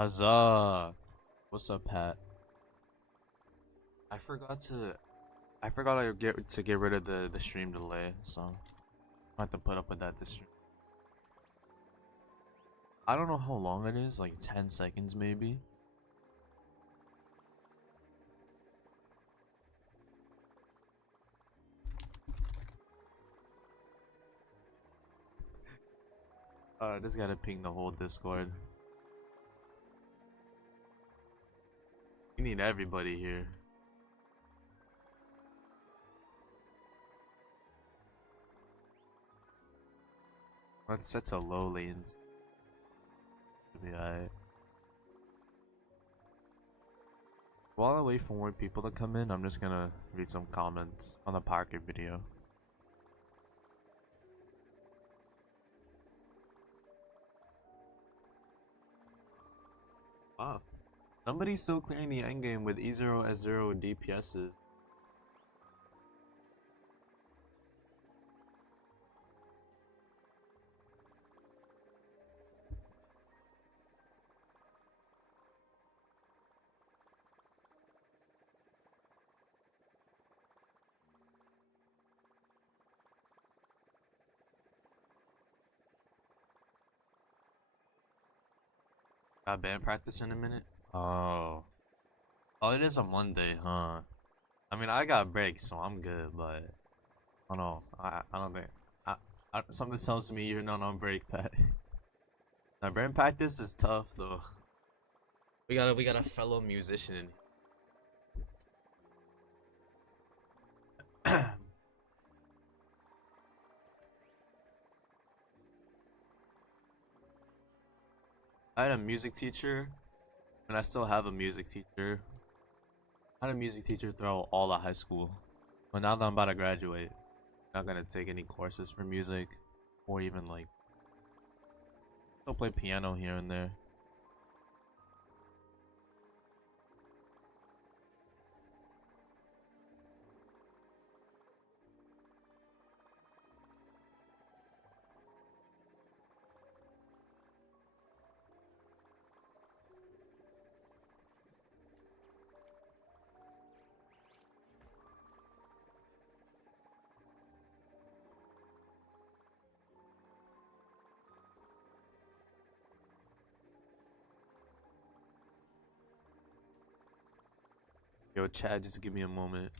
Huzzah! What's up, Pat? I forgot to get rid of the stream delay, so I have to put up with that this stream. I don't know how long it is, like 10 seconds maybe. Just gotta ping the whole Discord. We need everybody here. Let's set to low lanes. Be alright. While I wait for more people to come in, I'm just gonna read some comments on the Parker video. Wow. Somebody's still clearing the endgame with E0 S0 DPSs. Got band practice in a minute? Oh. Oh, it is a Monday, huh? I mean, I got breaks, so I'm good, but I don't know. I don't think. Something tells me you're not on break, Pat. Now, band practice is tough, though. We got a fellow musician. I had a music teacher, and I still have a music teacher. I had a music teacher throughout all of high school. But now that I'm about to graduate, I'm not gonna take any courses for music, or even like, still play piano here and there. Yo, Chad, just give me a moment.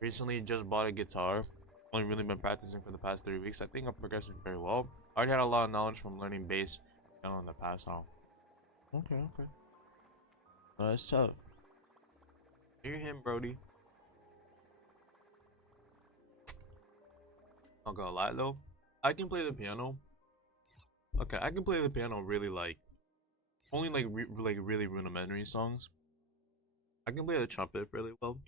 Recently just bought a guitar. Only really been practicing for the past 3 weeks. I think I'm progressing very well. I already had a lot of knowledge from learning bass in the past. So. Okay. That's tough. Hear him, Brody. Not gonna lie though, I can play the piano. Okay, I can play the piano really like only like really rudimentary songs. I can play the trumpet really well.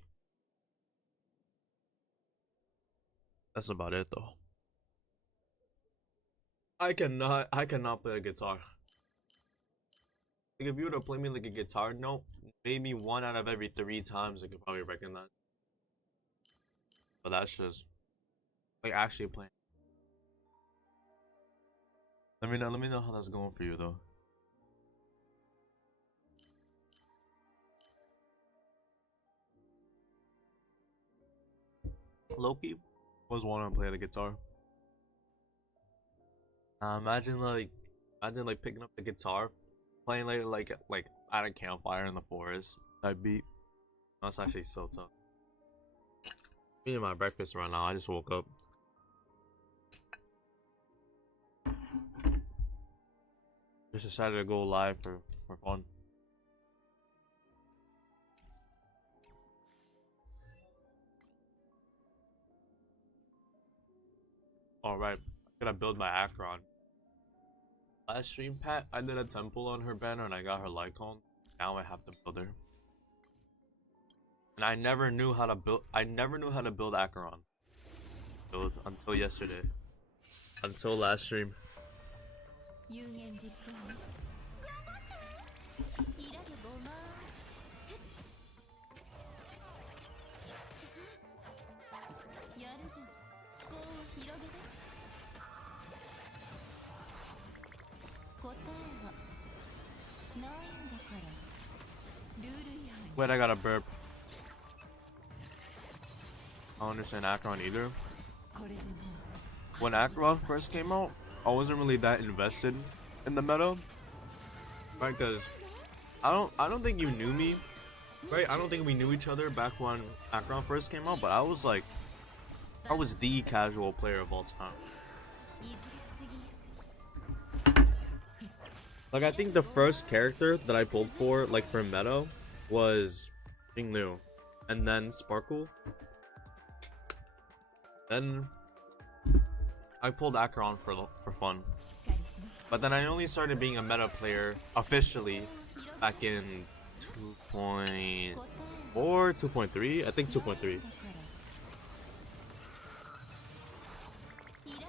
That's about it though. I cannot play a guitar. Like if you were to play me like a guitar note, maybe 1 out of every 3 times I could probably recognize. But that's just like actually playing. Let me know how that's going for you though. Loki was wanting to play the guitar. Imagine like picking up the guitar, playing like at a campfire in the forest type beat. That's actually so tough. Eating my breakfast right now. I just woke up. Just decided to go live for fun. All right, I'm gonna build my Akron. Last stream, Pat, I did a temple on her banner and I got her Lycon. Now I have to build her. And I never knew how to build. I never knew how to build Acheron. Build until yesterday. Until last stream. Wait, I got a burp. I don't understand Acheron either. When Acheron first came out, I wasn't really that invested in the meta, right? Because I don't think you knew me, right? I don't think we knew each other back when Acheron first came out. But I was the casual player of all time. Like, I think the first character that I pulled for, like, for meta, was Jing Liu, and then Sparkle. Then I pulled Acheron for fun. But then I only started being a meta player officially back in 2.4, 2.3? I think 2.3.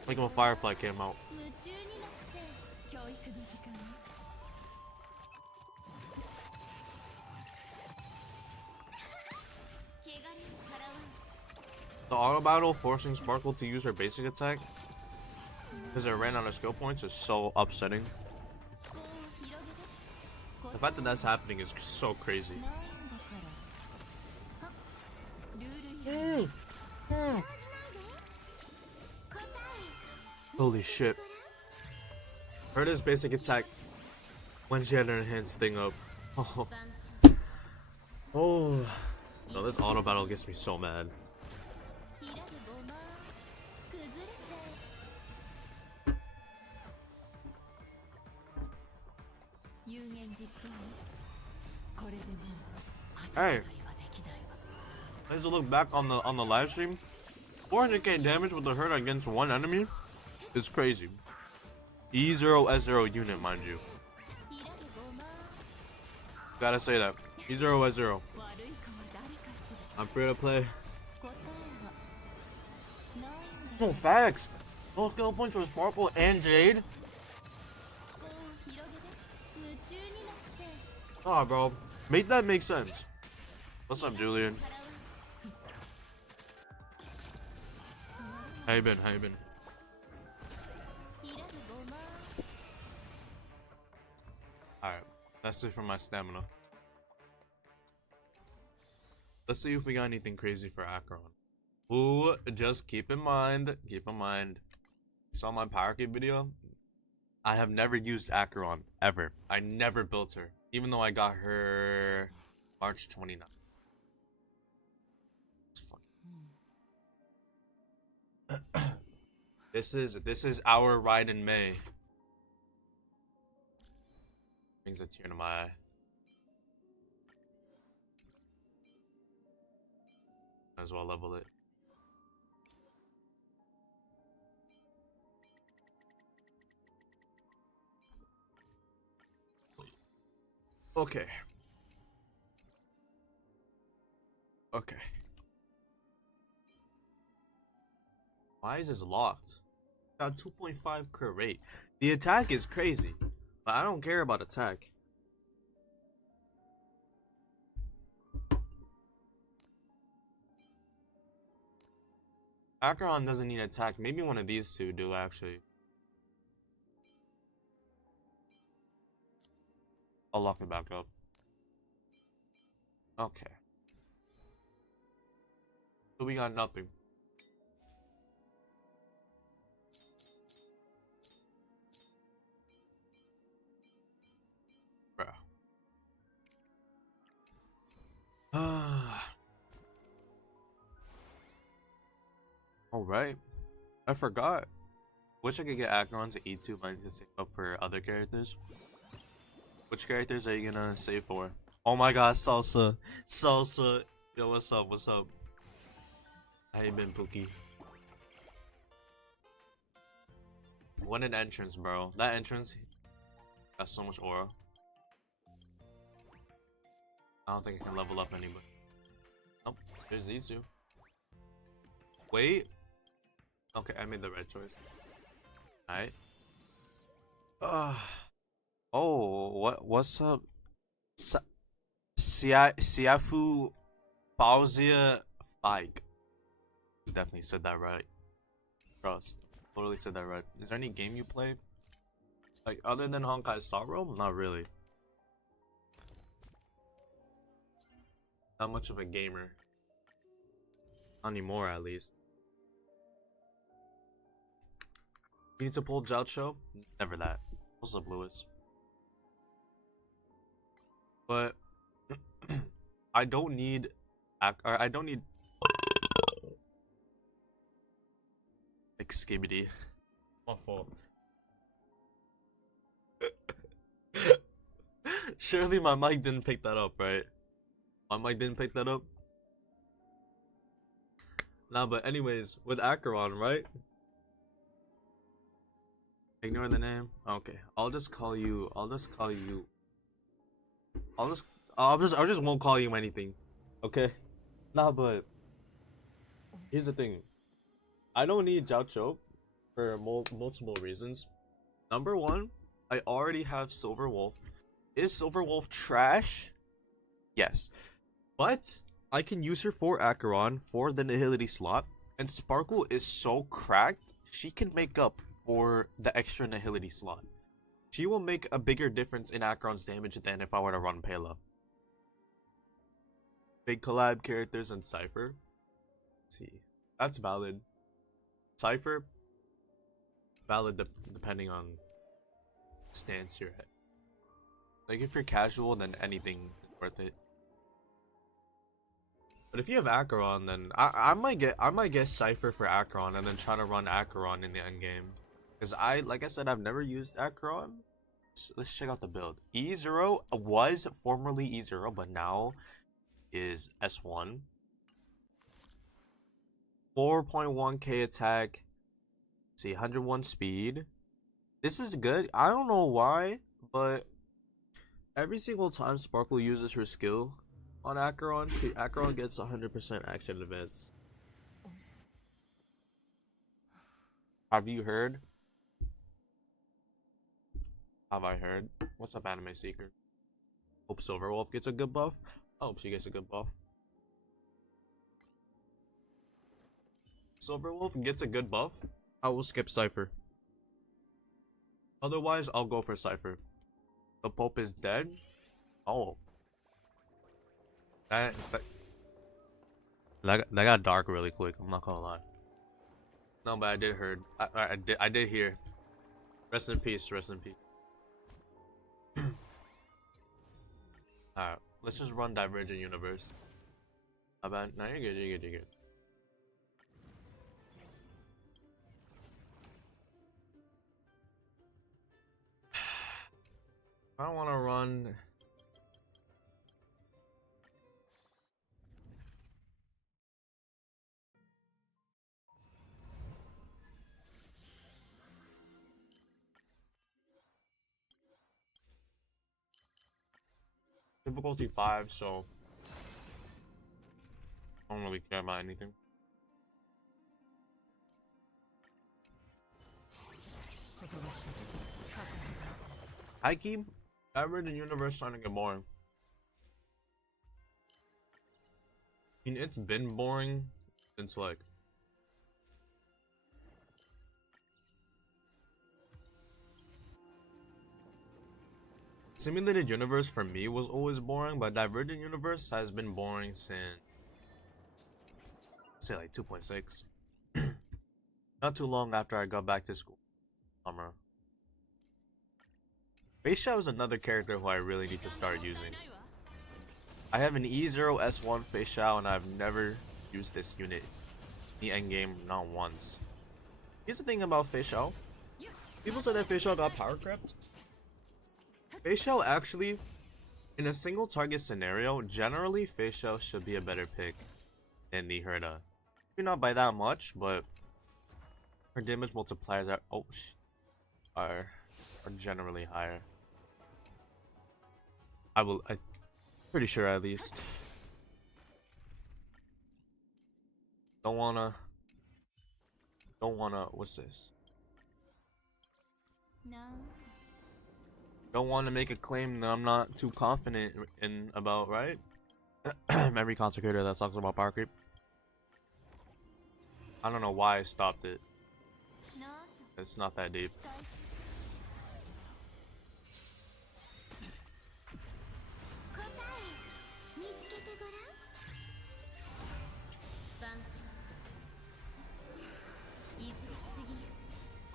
Like when Firefly came out. The auto battle forcing Sparkle to use her basic attack because it ran out of skill points is so upsetting. The fact that that's happening is so crazy. Holy shit. Heard his basic attack when she had her enhanced thing up. Oh. Oh. No, this auto battle gets me so mad. Hey, let's look back on the live stream. 400k damage with the hurt against one enemy is crazy. E0S0 unit, mind you. Gotta say that. E0S0. I'm free to play. No facts. No skill points for Sparkle and Jade. Oh, bro. Make that make sense. What's up, Julian? How you been? How you been? Alright. That's it for my stamina. Let's see if we got anything crazy for Acheron. Ooh, just keep in mind. You saw my power cube video? I have never used Acheron, ever. I never built her. Even though I got her March 29th. This is our ride in May. Brings a tear to my eye. Might as well level it. Okay. Okay. Why is this locked? Got 2.5 crit rate. The attack is crazy, but I don't care about attack. Acheron doesn't need attack. Maybe one of these two do, actually. I'll lock it back up. Okay. So we got nothing. Alright. I forgot. Wish I could get Acheron to E2, but I need to save up for other characters. Which characters are you gonna save for? Oh my god, Salsa. Salsa. Yo, what's up? What's up? How you been, Pookie? What an entrance, bro. That entrance That's so much aura. I don't think I can level up anybody. Nope, there's these two. Wait. Okay, I made the right choice. Alright. What's up? Siafu Fauzia Fike. Definitely said that right. Trust. Totally said that right. Is there any game you play? Like, other than Honkai Star Realm? Not really. Not much of a gamer. Not anymore, at least. You need to pull Joucho? Never that. What's up, Lewis? But I don't need I don't need like skibbity. My fault. Surely my mic didn't pick that up, right? My mic didn't pick that up? Nah, but anyways, with Acheron, right? Ignore the name? Okay. I just won't call you anything. Okay? Nah, but here's the thing. I don't need Joucho for multiple reasons. Number one, I already have Silver Wolf. Is Silver Wolf trash? Yes. But I can use her for Acheron for the Nihility slot. And Sparkle is so cracked, she can make up for the extra Nihility slot. She will make a bigger difference in Acheron's damage than if I were to run Pela. Big collab characters and Cypher. Let's see. That's valid. Cypher, valid depending on stance you're at. Like if you're casual, then anything is worth it. But if you have Acheron, then I might get Cypher for Acheron and then try to run Acheron in the endgame. Because like I said, I've never used Acheron. Let's check out the build. E0 was formerly E0, but now is S1. 4.1k attack. Let's see, 101 speed. This is good. I don't know why, but every single time Sparkle uses her skill on Acheron, Acheron gets 100% action advance. Have you heard? Have I heard? What's up, Anime Seeker? Hope Silverwolf gets a good buff. I hope she gets a good buff. Silverwolf gets a good buff, I will skip Cypher. Otherwise, I'll go for Cypher. The Pope is dead? Oh. That got dark really quick, I'm not gonna lie. No, but I did heard. I did hear. Rest in peace, rest in peace. Alright, let's just run Divergent Universe. How about? No, you're good, you're good, you're good. I don't want to run. Difficulty 5, so I don't really care about anything. Hikey, average and universe starting to get boring. I mean, it's been boring since like Simulated Universe for me was always boring, but Divergent Universe has been boring since, say, like 2.6. Not too long after I got back to school. Summer. Feisha is another character who I really need to start using. I have an E0 S1 Feisha and I've never used this unit in the endgame, not once. Here's the thing about Feisha. People say that Feisha got power crept. Feisha actually, in a single target scenario, generally Feisha should be a better pick than the Herda. Maybe not by that much, but her damage multipliers are generally higher. I'm pretty sure at least. Don't wanna, what's this? No. Don't want to make a claim that I'm not too confident in about, right? Memory consecrator that talks about power creep. I don't know why I stopped it. No. It's not that deep.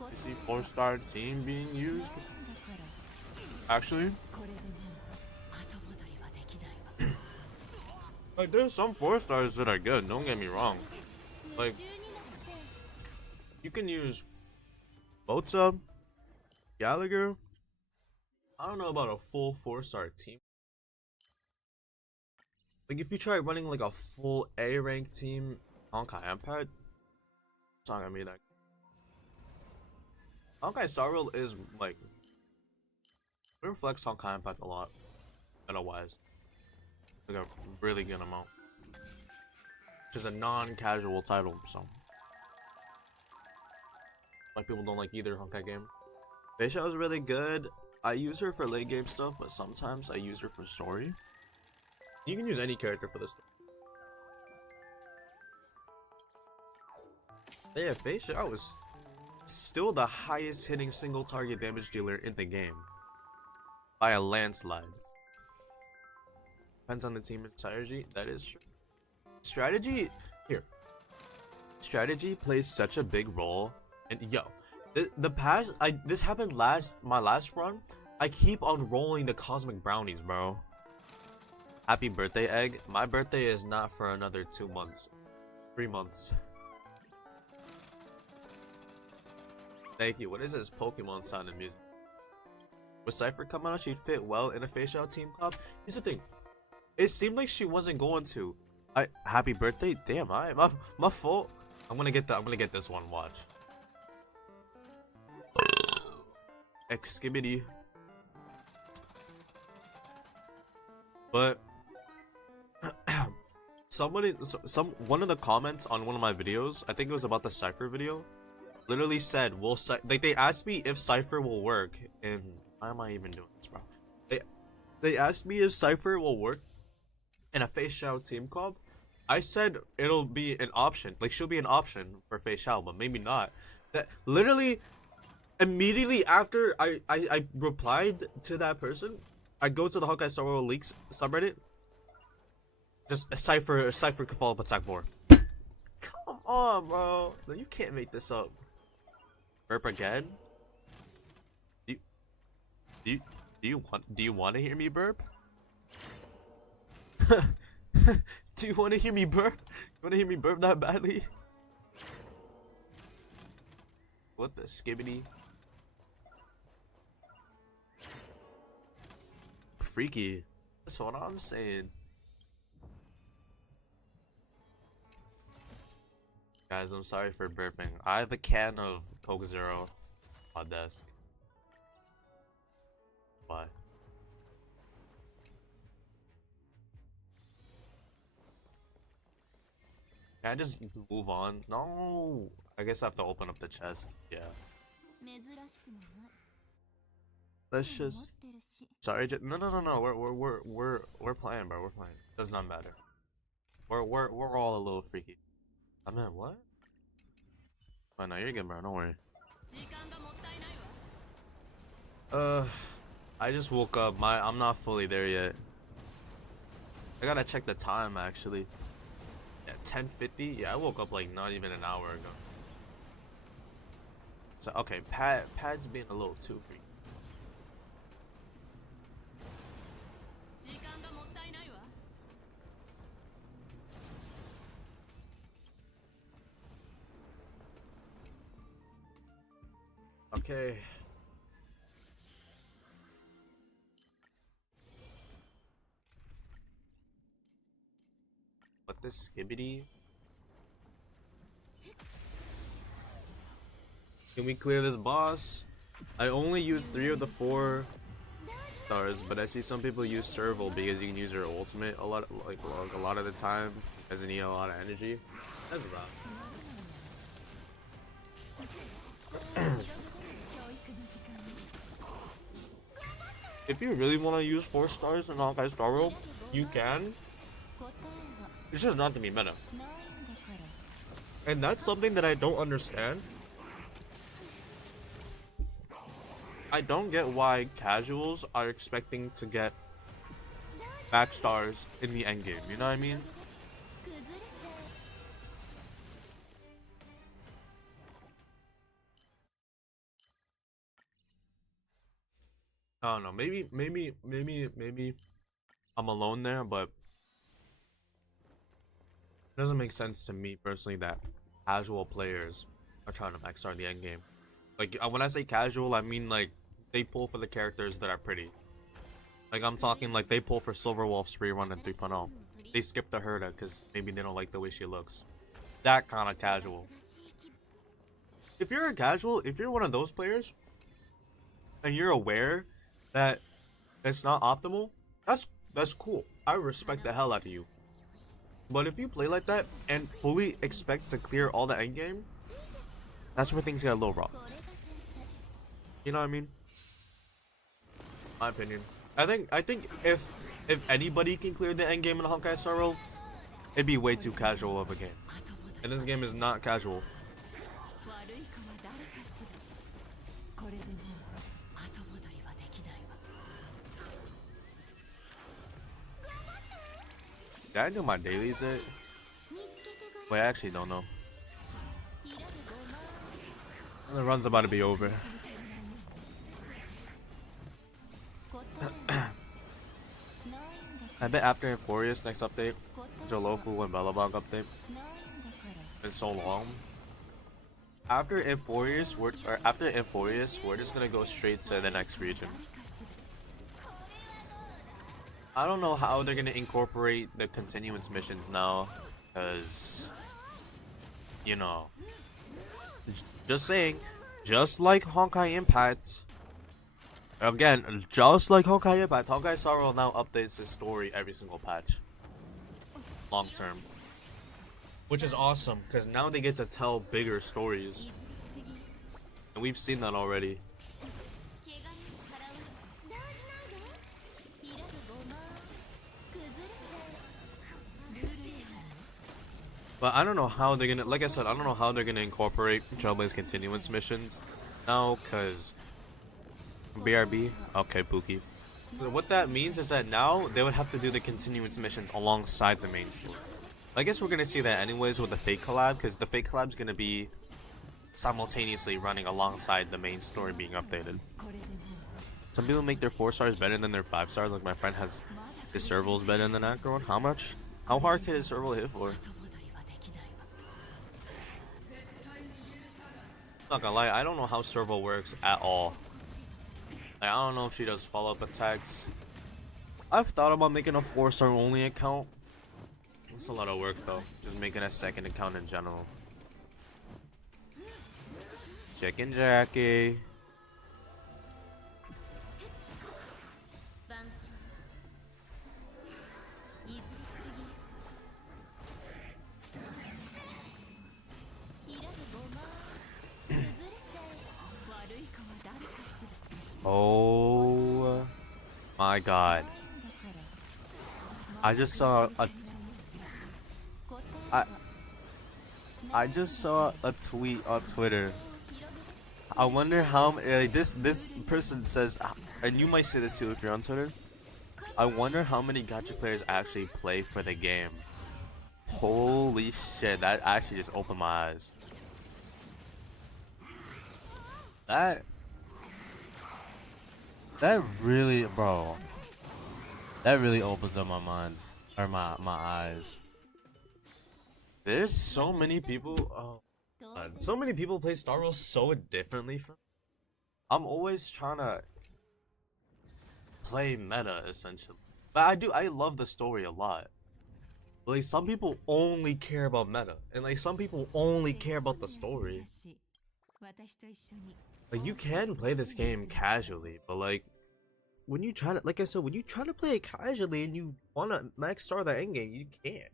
You see 4-star team being used? Actually? Like, there's some 4-stars that are good, don't get me wrong. Like, you can use Bota, Gallagher. I don't know about a full 4-star team. Like, if you try running like a full A rank team, Honkai Empire, it's not gonna be that. Honkai Star Rail is like, it reflects Honkai Impact a lot, meta-wise. Like a really good amount. Which is a non-casual title, so. Like, people don't like either Honkai game. Feisha is really good. I use her for late game stuff, but sometimes I use her for story. You can use any character for this. But yeah, Feisha was still the highest hitting single target damage dealer in the game. By a landslide. Depends on the team and strategy. That is true. Strategy, here. Strategy plays such a big role. And yo, the past, this happened my last run. I keep on rolling the cosmic brownies, bro. Happy birthday, Egg. My birthday is not for another 2 months. 3 months. Thank you. What is this Pokemon sound and music? With Cypher coming out, she'd fit well in a Facial team comp. Here's the thing. It seemed like she wasn't going to. Happy birthday? Damn, my fault. I'm gonna get this one, watch. Exkibity. But one of the comments on one of my videos, I think it was about the Cypher video, literally said, like, they asked me if Cypher will work, and why am I even doing this, bro? They asked me if Cypher will work in a Facial team comp. I said it'll be an option, like, she'll be an option for Facial, but maybe not. That literally immediately after I replied to that person, I go to the Honkai Star Rail Leaks subreddit. Just Cypher can follow up attack more. Come on, bro. No, you can't make this up. Burp again? Do you want to hear me burp? Do you want to hear me burp? You want to hear me burp that badly? What the skibbity? Freaky. That's what I'm saying. Guys, I'm sorry for burping. I have a can of Coke Zero on my desk. Why? Can I just move on? No. I guess I have to open up the chest. Yeah. Let's just. Sorry. No. We're playing, bro. We're playing. Does not matter. We're all a little freaky. I meant what? Oh no, you're good, bro. Don't worry. I just woke up. I'm not fully there yet. I gotta check the time actually. Yeah, 10:50. Yeah, I woke up like not even an hour ago. So okay, Pad's being a little too freaky. Okay. What the skibbity? Can we clear this boss? I only used 3 of the 4 stars, but I see some people use Serval because you can use her ultimate a lot, like a lot of the time, as in you know, a lot of energy. That's about. If you really want to use 4 stars in Honkai Star World, you can. It's just not to be meta. And that's something that I don't understand. I don't get why casuals are expecting to get back stars in the endgame, you know what I mean? I don't know, maybe I'm alone there, but it doesn't make sense to me personally that casual players are trying to max star in the endgame. Like, when I say casual, I mean like they pull for the characters that are pretty. Like, I'm talking like they pull for Silverwolf's rerun in 3.0. They skip the Herda because maybe they don't like the way she looks. That kind of casual. If you're a casual, if you're one of those players, and you're aware that it's not optimal, that's cool. I respect the hell out of you. But if you play like that and fully expect to clear all the endgame, that's where things get a little rough. You know what I mean? My opinion. I think if anybody can clear the endgame in Honkai Star Rail, it'd be way too casual of a game. And this game is not casual. Did I do my dailies yet? Wait, I actually don't know. The run's about to be over. I bet after Euphoria's next update, Jolofu and Bellabog update. It's so long. After Euphoria's, we're just gonna go straight to the next region. I don't know how they're gonna incorporate the continuance missions now, because, you know, just saying, just like Honkai Impact, again, just like Honkai Impact, Honkai Star Rail now updates its story every single patch, long term, which is awesome, because now they get to tell bigger stories, and we've seen that already. But I don't know how they're gonna, like I said, I don't know how they're gonna incorporate Trailblaze continuance missions now, cause BRB, okay, Pookie. So what that means is that now they would have to do the continuance missions alongside the main story. I guess we're gonna see that anyways with the fake collab, cause the fake collab's gonna be simultaneously running alongside the main story being updated. Some people make their 4 stars better than their 5 stars. Like my friend has his servals better than that girl. How much? How hard can his serval hit for? Not gonna lie, I don't know how servo works at all. Like, I don't know if she does follow-up attacks. I've thought about making a 4-star only account. It's a lot of work though, just making a second account in general. Chicken Jackie. Oh my god. I just saw a tweet on Twitter. I wonder how this person says, and you might say this too if you're on Twitter. I wonder how many gacha players actually play for the game. Holy shit, that actually just opened my eyes. That really, bro. That really opens up my mind, or my eyes. There's so many people. Oh, God. So many people play Star Wars so differently. I'm always trying to play meta essentially, but I love the story a lot. But like some people only care about meta, and like some people only care about the story. Like you can play this game casually, but like when you try to, like I said, when you try to play it casually and you want to max star the endgame, you can't.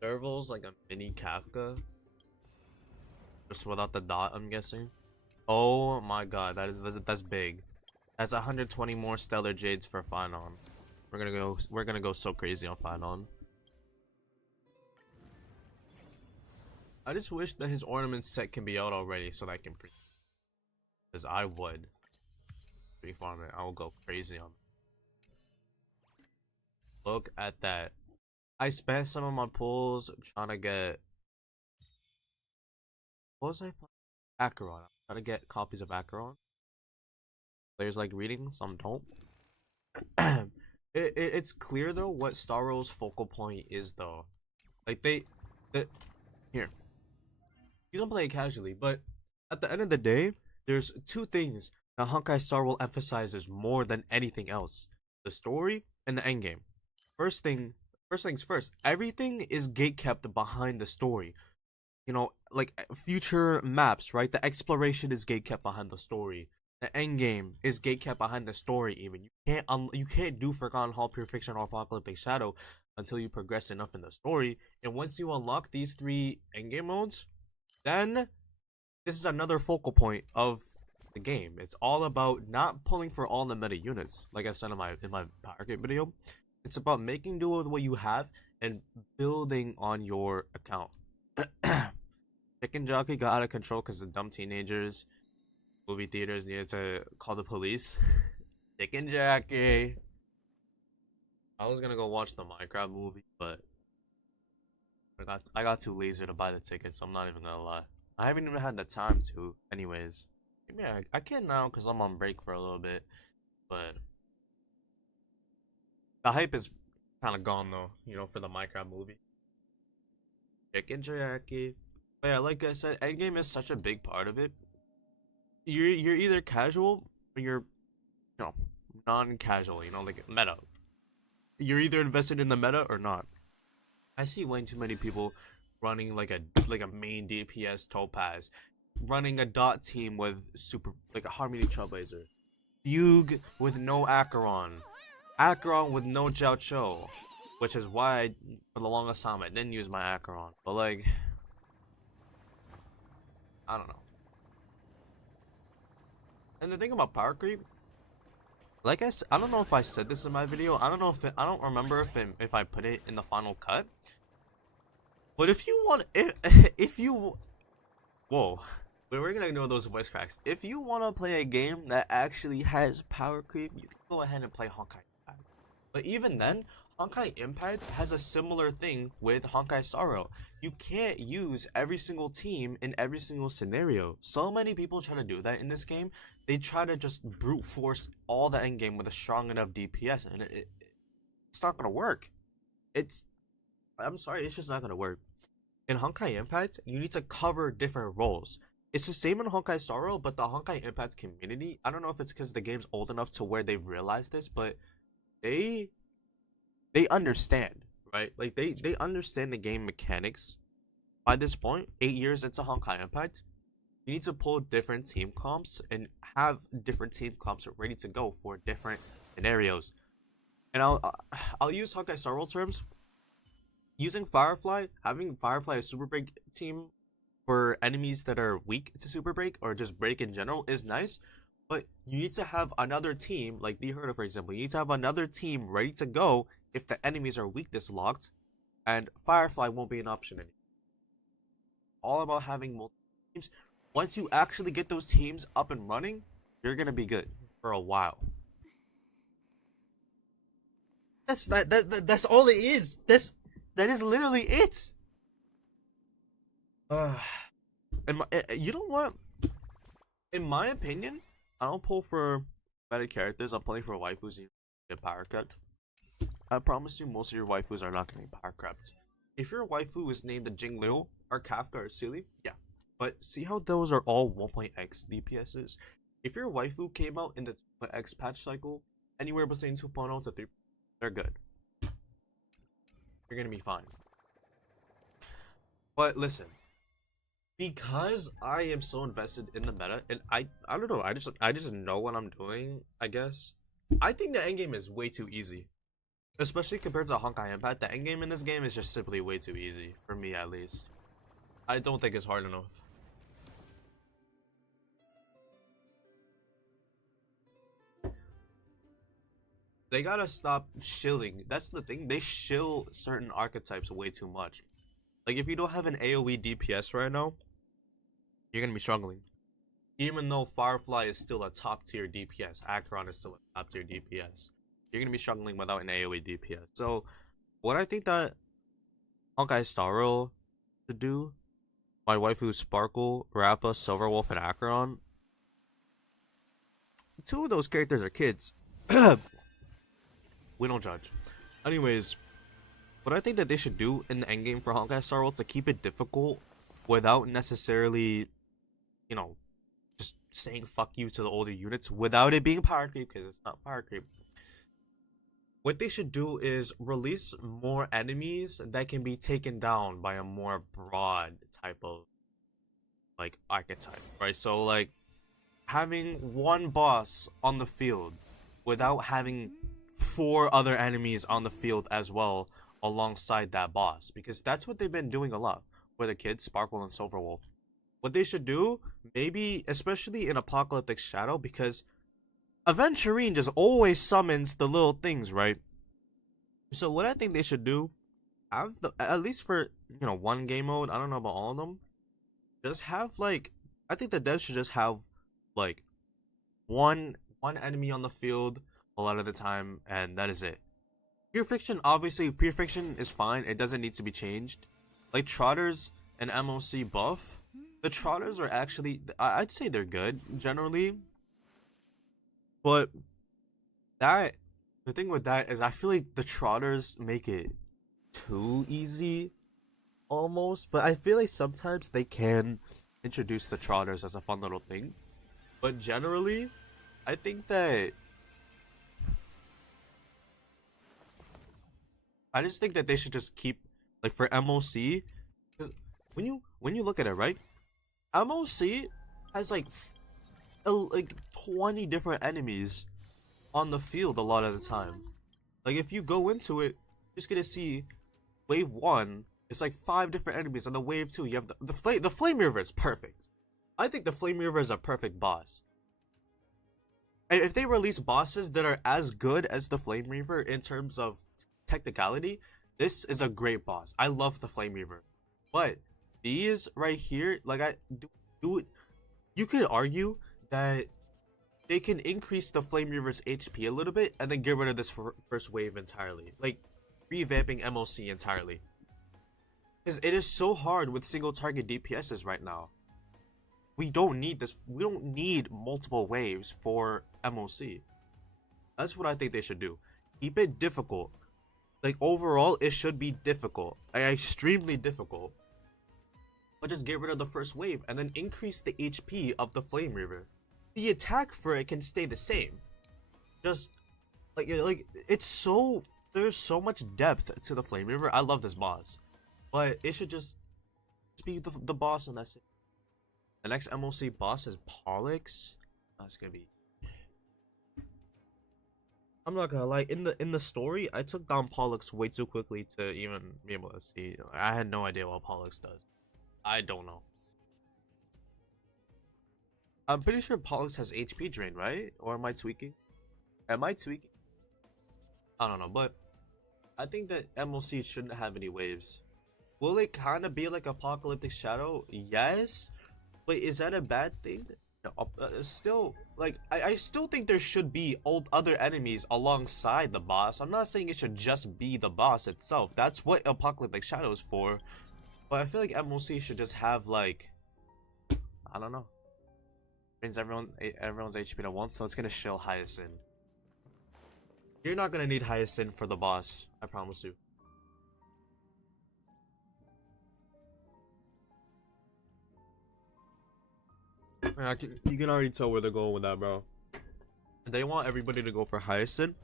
Serval's like a mini Kafka, just without the dot, I'm guessing. Oh my god, that's big. That's 120 more stellar jades for Finon. We're gonna go so crazy on Finon. I just wish that his ornament set can be out already so that I can because I would pre-farm it. I will go crazy on it. Look at that. I spent some of my pulls trying to get, what was I playing? Acheron. I'm trying to get copies of Acheron. Players like reading, some don't. It's clear though what Star Roll's focal point is though. Like here. You can play it casually, but at the end of the day, there's two things that Honkai Star Roll emphasizes more than anything else: the story and the endgame. First things first. Everything is gatekept behind the story. You know, like future maps, right? The exploration is gatekept behind the story. The end game is gatekept behind the story. Even you can't do Forgotten Hall, Pure Fiction, or Apocalyptic Shadow until you progress enough in the story. And once you unlock these three endgame modes, then this is another focal point of the game. It's all about not pulling for all the meta units, like I said in my Power Creep video. It's about making do with what you have and building on your account. Chicken Jockey got out of control because the dumb teenagers, movie theaters needed to call the police. Chicken Jockey. I was gonna go watch the Minecraft movie, but I got too lazy to buy the tickets. I'm not even gonna lie. I haven't even had the time to. Anyways, maybe I can now because I'm on break for a little bit, but the hype is kind of gone though. You know, for the Minecraft movie. Chicken Jockey. But yeah, like I said, endgame is such a big part of it. You're either casual or you're, you know, non-casual. You know, like meta. You're either invested in the meta or not. I see way too many people running like a main DPS Topaz, running a dot team with super like a Harmony Trailblazer, Fugue with no Acheron, Acheron with no Jiao Cho, which is why for the longest time I didn't use my Acheron. But like, I don't know. And the thing about power creep, like I don't know if I said this in my video. I don't know I don't remember if I put it in the final cut. But if you want, if you, whoa, we're gonna ignore those voice cracks. If you want to play a game that actually has power creep, you can go ahead and play Honkai Impact. But even then, Honkai Impact has a similar thing with Honkai Star Roll. You can't use every single team in every single scenario. So many people try to do that in this game. They try to just brute force all the endgame with a strong enough DPS, and it's not gonna work. I'm sorry, it's just not gonna work. In Honkai Impact, you need to cover different roles. It's the same in Honkai Star Roll, but the Honkai Impact community, I don't know if it's because the game's old enough to where they've realized this, but they understand, right? Like they understand the game mechanics. By this point, 8 years into Honkai Impact, you need to pull different team comps and have different team comps ready to go for different scenarios. And I'll use Honkai Star Roll terms. Using Firefly, having Firefly a super break team for enemies that are weak to super break or just break in general is nice, but you need to have another team, like the Herder for example, you need to have another team ready to go if the enemies are weakness locked, and Firefly won't be an option anymore. All about having multiple teams. Once you actually get those teams up and running, you're gonna be good for a while. That's all it is. That is literally it. And you know what? In my opinion, I don't pull for meta characters. I'm pulling for waifus and get power crept. I promise you, most of your waifus are not going to be power crept. If your waifu is named the Jingliu or Kafka or Silly, yeah. But see how those are all 1.x DPSs? If your waifu came out in the 2.x patch cycle, anywhere between 2.0 to 3, they're good. You're gonna be fine. But listen, Because I am so invested in the meta, and I don't know, I just know what I'm doing, I guess. I think the endgame is way too easy. Especially compared to Honkai Impact, the endgame in this game is just simply way too easy, for me at least. I don't think it's hard enough. They gotta stop shilling. That's the thing. They shill certain archetypes way too much. Like, if you don't have an AoE DPS right now, you're gonna be struggling. Even though Firefly is still a top tier DPS, Acheron is still a top tier DPS, you're gonna be struggling without an AoE DPS. So, what I think that Honkai Star Rail to do, my waifu Sparkle, Rappa, Silverwolf, and Acheron, two of those characters are kids. We don't judge. Anyways, what I think that they should do in the endgame for Honkai Star Rail to keep it difficult without necessarily, you know, just saying fuck you to the older units without it being power creep, because it's not power creep. What they should do is release more enemies that can be taken down by a more broad type of like archetype, right? So like having one boss on the field without having 4 other enemies on the field as well alongside that boss, because that's what they've been doing a lot for the kids, Sparkle and Silverwolf. What they should do, maybe especially in Apocalyptic Shadow, because Aventurine just always summons the little things, right? So what I think they should do, have the, at least for, you know, one game mode, I don't know about all of them, just have like, I think the devs should just have like one enemy on the field a lot of the time, and that is it. Pure Fiction, obviously, Pure Fiction is fine. It doesn't need to be changed. Like Trotters and MOC buff, the Trotters are actually, I'd say they're good generally, but that the thing with that is I feel like the Trotters make it too easy almost. But I feel like sometimes they can introduce the Trotters as a fun little thing. But generally, I think that I just think that they should just keep like for MOC, because when you look at it, right, MOC has like 20 different enemies on the field a lot of the time. Like if you go into it, you're just gonna see wave 1, it's like 5 different enemies, and the wave 2 you have the flame river is perfect. I think the flame river is a perfect boss. And if they release bosses that are as good as the flame reaver in terms of technicality, this is a great boss. I love the flame reaver, but these right here, like I do, you could argue that they can increase the flame reaver's HP a little bit and then get rid of this first wave entirely, like revamping MOC entirely, because it is so hard with single target DPSs right now. We don't need this. We don't need multiple waves for MOC. That's what I think they should do. Keep it difficult. Like overall, it should be difficult, extremely difficult. But just get rid of the first wave and then increase the HP of the Flame Reaver. The attack for it can stay the same. Just like it's so, there's so much depth to the Flame Reaver. I love this boss, but it should just be the boss, and that's it. The next MOC boss is Pollux. That's gonna be. I'm not gonna lie. In the story, I took down Pollux way too quickly to even be able to see. I had no idea what Pollux does. I don't know. I'm pretty sure Pollux has HP drain, right? Or am I tweaking? Am I tweaking? I don't know, but I think that MOC shouldn't have any waves. Will it kind of be like Apocalyptic Shadow? Yes. Wait, is that a bad thing? Still, like, I still think there should be other enemies alongside the boss. I'm not saying it should just be the boss itself. That's what Apocalyptic Shadow is for. But I feel like MOC should just have, like, I don't know. Brings everyone's HP to 1, so it's gonna shill Hyacinth. You're not gonna need Hyacinth for the boss, I promise you. Yeah, you can already tell where they're going with that, bro. They want everybody to go for Hyacinth,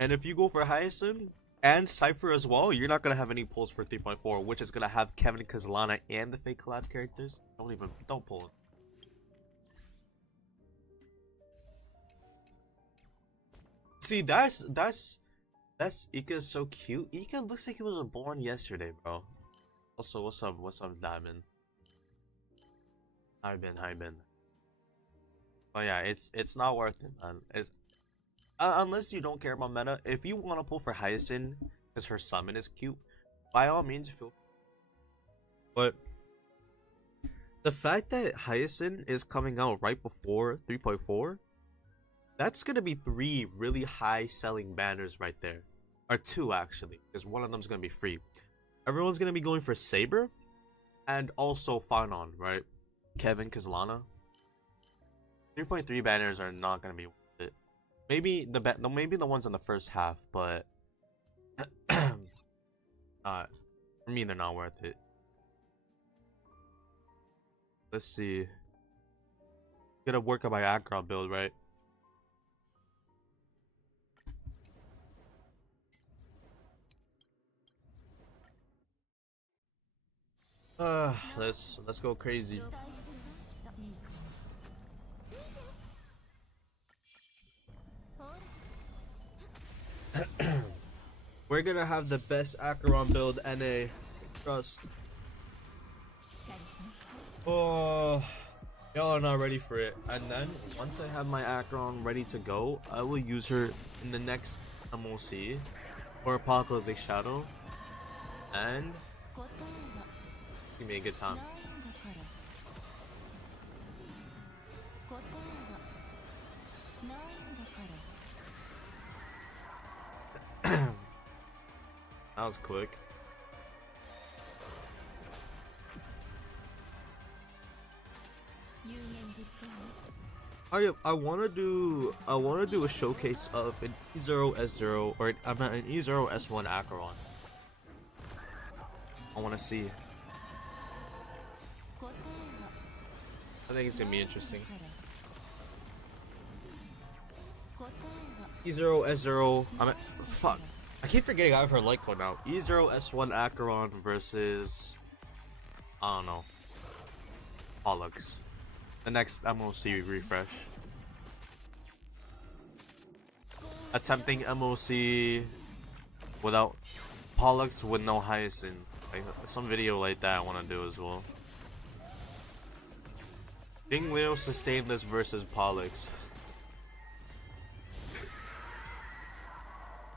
and if you go for Hyacinth, and Cypher as well, you're not gonna have any pulls for 3.4, which is gonna have Kevin Kazlana and the fake collab characters. Don't pull it. See, that's Ika's so cute. Ika looks like he was born yesterday, bro. Also, what's up, Diamond? Hi, Ben. But yeah, it's not worth it, man. It's unless you don't care about meta. If you want to pull for Hyacinth because her summon is cute, by all means, feel. But the fact that Hyacinth is coming out right before 3.4, that's gonna be 3 really high selling banners right there, or 2 actually, because one of them's gonna be free. Everyone's gonna be going for Saber, and also Fanon, right? Kevin Kazlana. 3.3 banners are not gonna be worth it. Maybe the ones in the first half, but for me they're not worth it. Let's see. Gotta work on my Acro build, right? Let's go crazy. We're gonna have the best Acheron build, NA. Trust. Oh, y'all are not ready for it. And then, once I have my Acheron ready to go, I will use her in the next MOC or Apocalyptic Shadow. And it's gonna be a good time. That was quick. I wanna do a showcase of an E0S0 or I'm not an E0S1 Acheron. I wanna see. I think it's gonna be interesting. E0S0. Fuck. I keep forgetting I have her like one now. E0S1 Acheron versus I don't know. Pollux. The next MOC refresh. Attempting MOC without Pollux with no Hyacinth. Like some video like that I wanna do as well. King Leo Sustainless versus Pollux.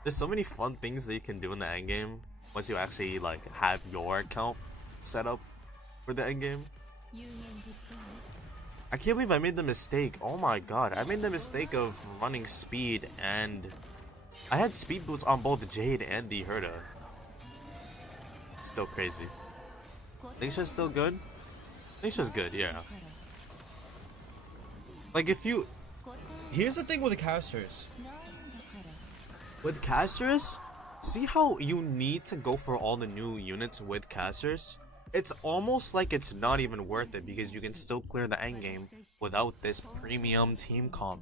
There's so many fun things that you can do in the endgame once you actually like have your account set up for the endgame. I can't believe I made the mistake. Oh my god, I made the mistake of running speed and I had speed boots on both Jade and the Herda. Still crazy. Lingsha's still good? Lingsha's good, yeah. Like if you... Here's the thing with the casters. With casters, see how you need to go for all the new units with casters? It's almost like it's not even worth it because you can still clear the endgame without this premium team comp.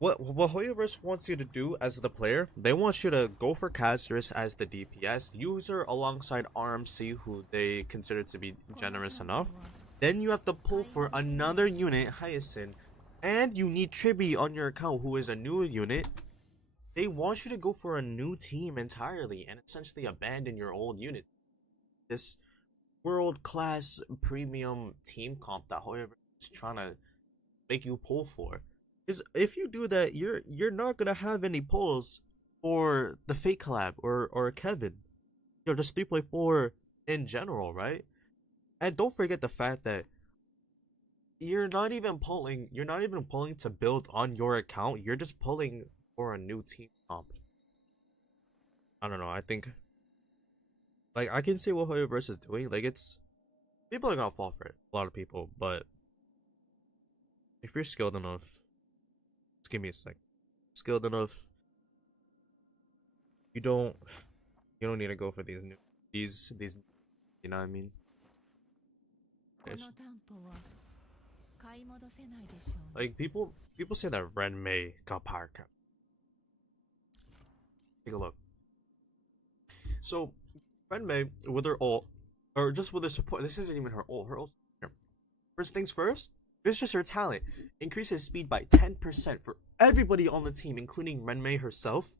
What Hoyoverse wants you to do as the player, they want you to go for casters as the DPS user alongside RMC, who they consider to be generous enough. Then you have to pull for another unit, Hyacinth, and you need Tribi on your account who is a new unit. They want you to go for a new team entirely and essentially abandon your old unit. This world-class premium team comp that Hoyoverse is trying to make you pull for. Because if you do that, you're not gonna have any pulls for the fake collab or Kevin. Just 3.4 in general, right? And don't forget the fact that you're not even pulling to build on your account. You're just pulling for a new team comp. I don't know. I think like I can see what Hoyoverse is doing. Like it's people are gonna fall for it. A lot of people, but if you're skilled enough, just give me a sec. Skilled enough, you don't need to go for these you know what I mean? Like people say that Ren Mei got power cap. Take a look. So Renmei with her ult, or just with her support. This isn't even her ult. Her ult. First things first. It's just her talent. Increases speed by 10% for everybody on the team, including Renmei herself.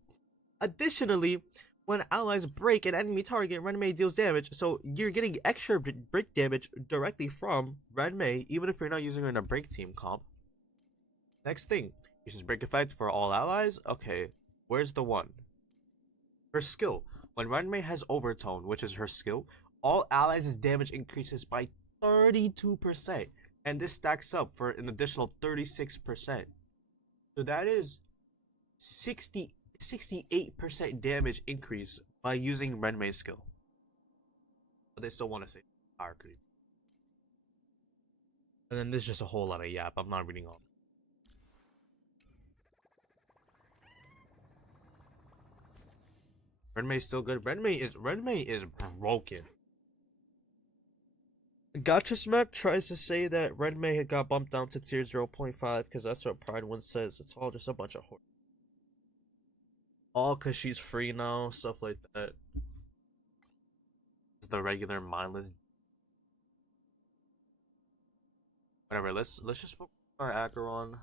Additionally, when allies break an enemy target, Renmei deals damage, so you're getting extra break damage directly from Renmei, even if you're not using her in a break team comp. Next thing, uses break effect for all allies. Okay, where's the one? Her skill. When Renmei has Overtone, which is her skill, all allies' damage increases by 32%, and this stacks up for an additional 36%. So that is 68% damage increase by using Renmei's skill. But they still want to say power creep. And then there's just a whole lot of yap. I'm not reading all. Renmei's still good. Renmei is broken. Gotcha Smack tries to say that Renmei had got bumped down to tier 0.5 because that's what Pride One says. It's all just a bunch of horse. All because she's free now, stuff like that. The regular mindless. Whatever. Let's just focus on our Acheron.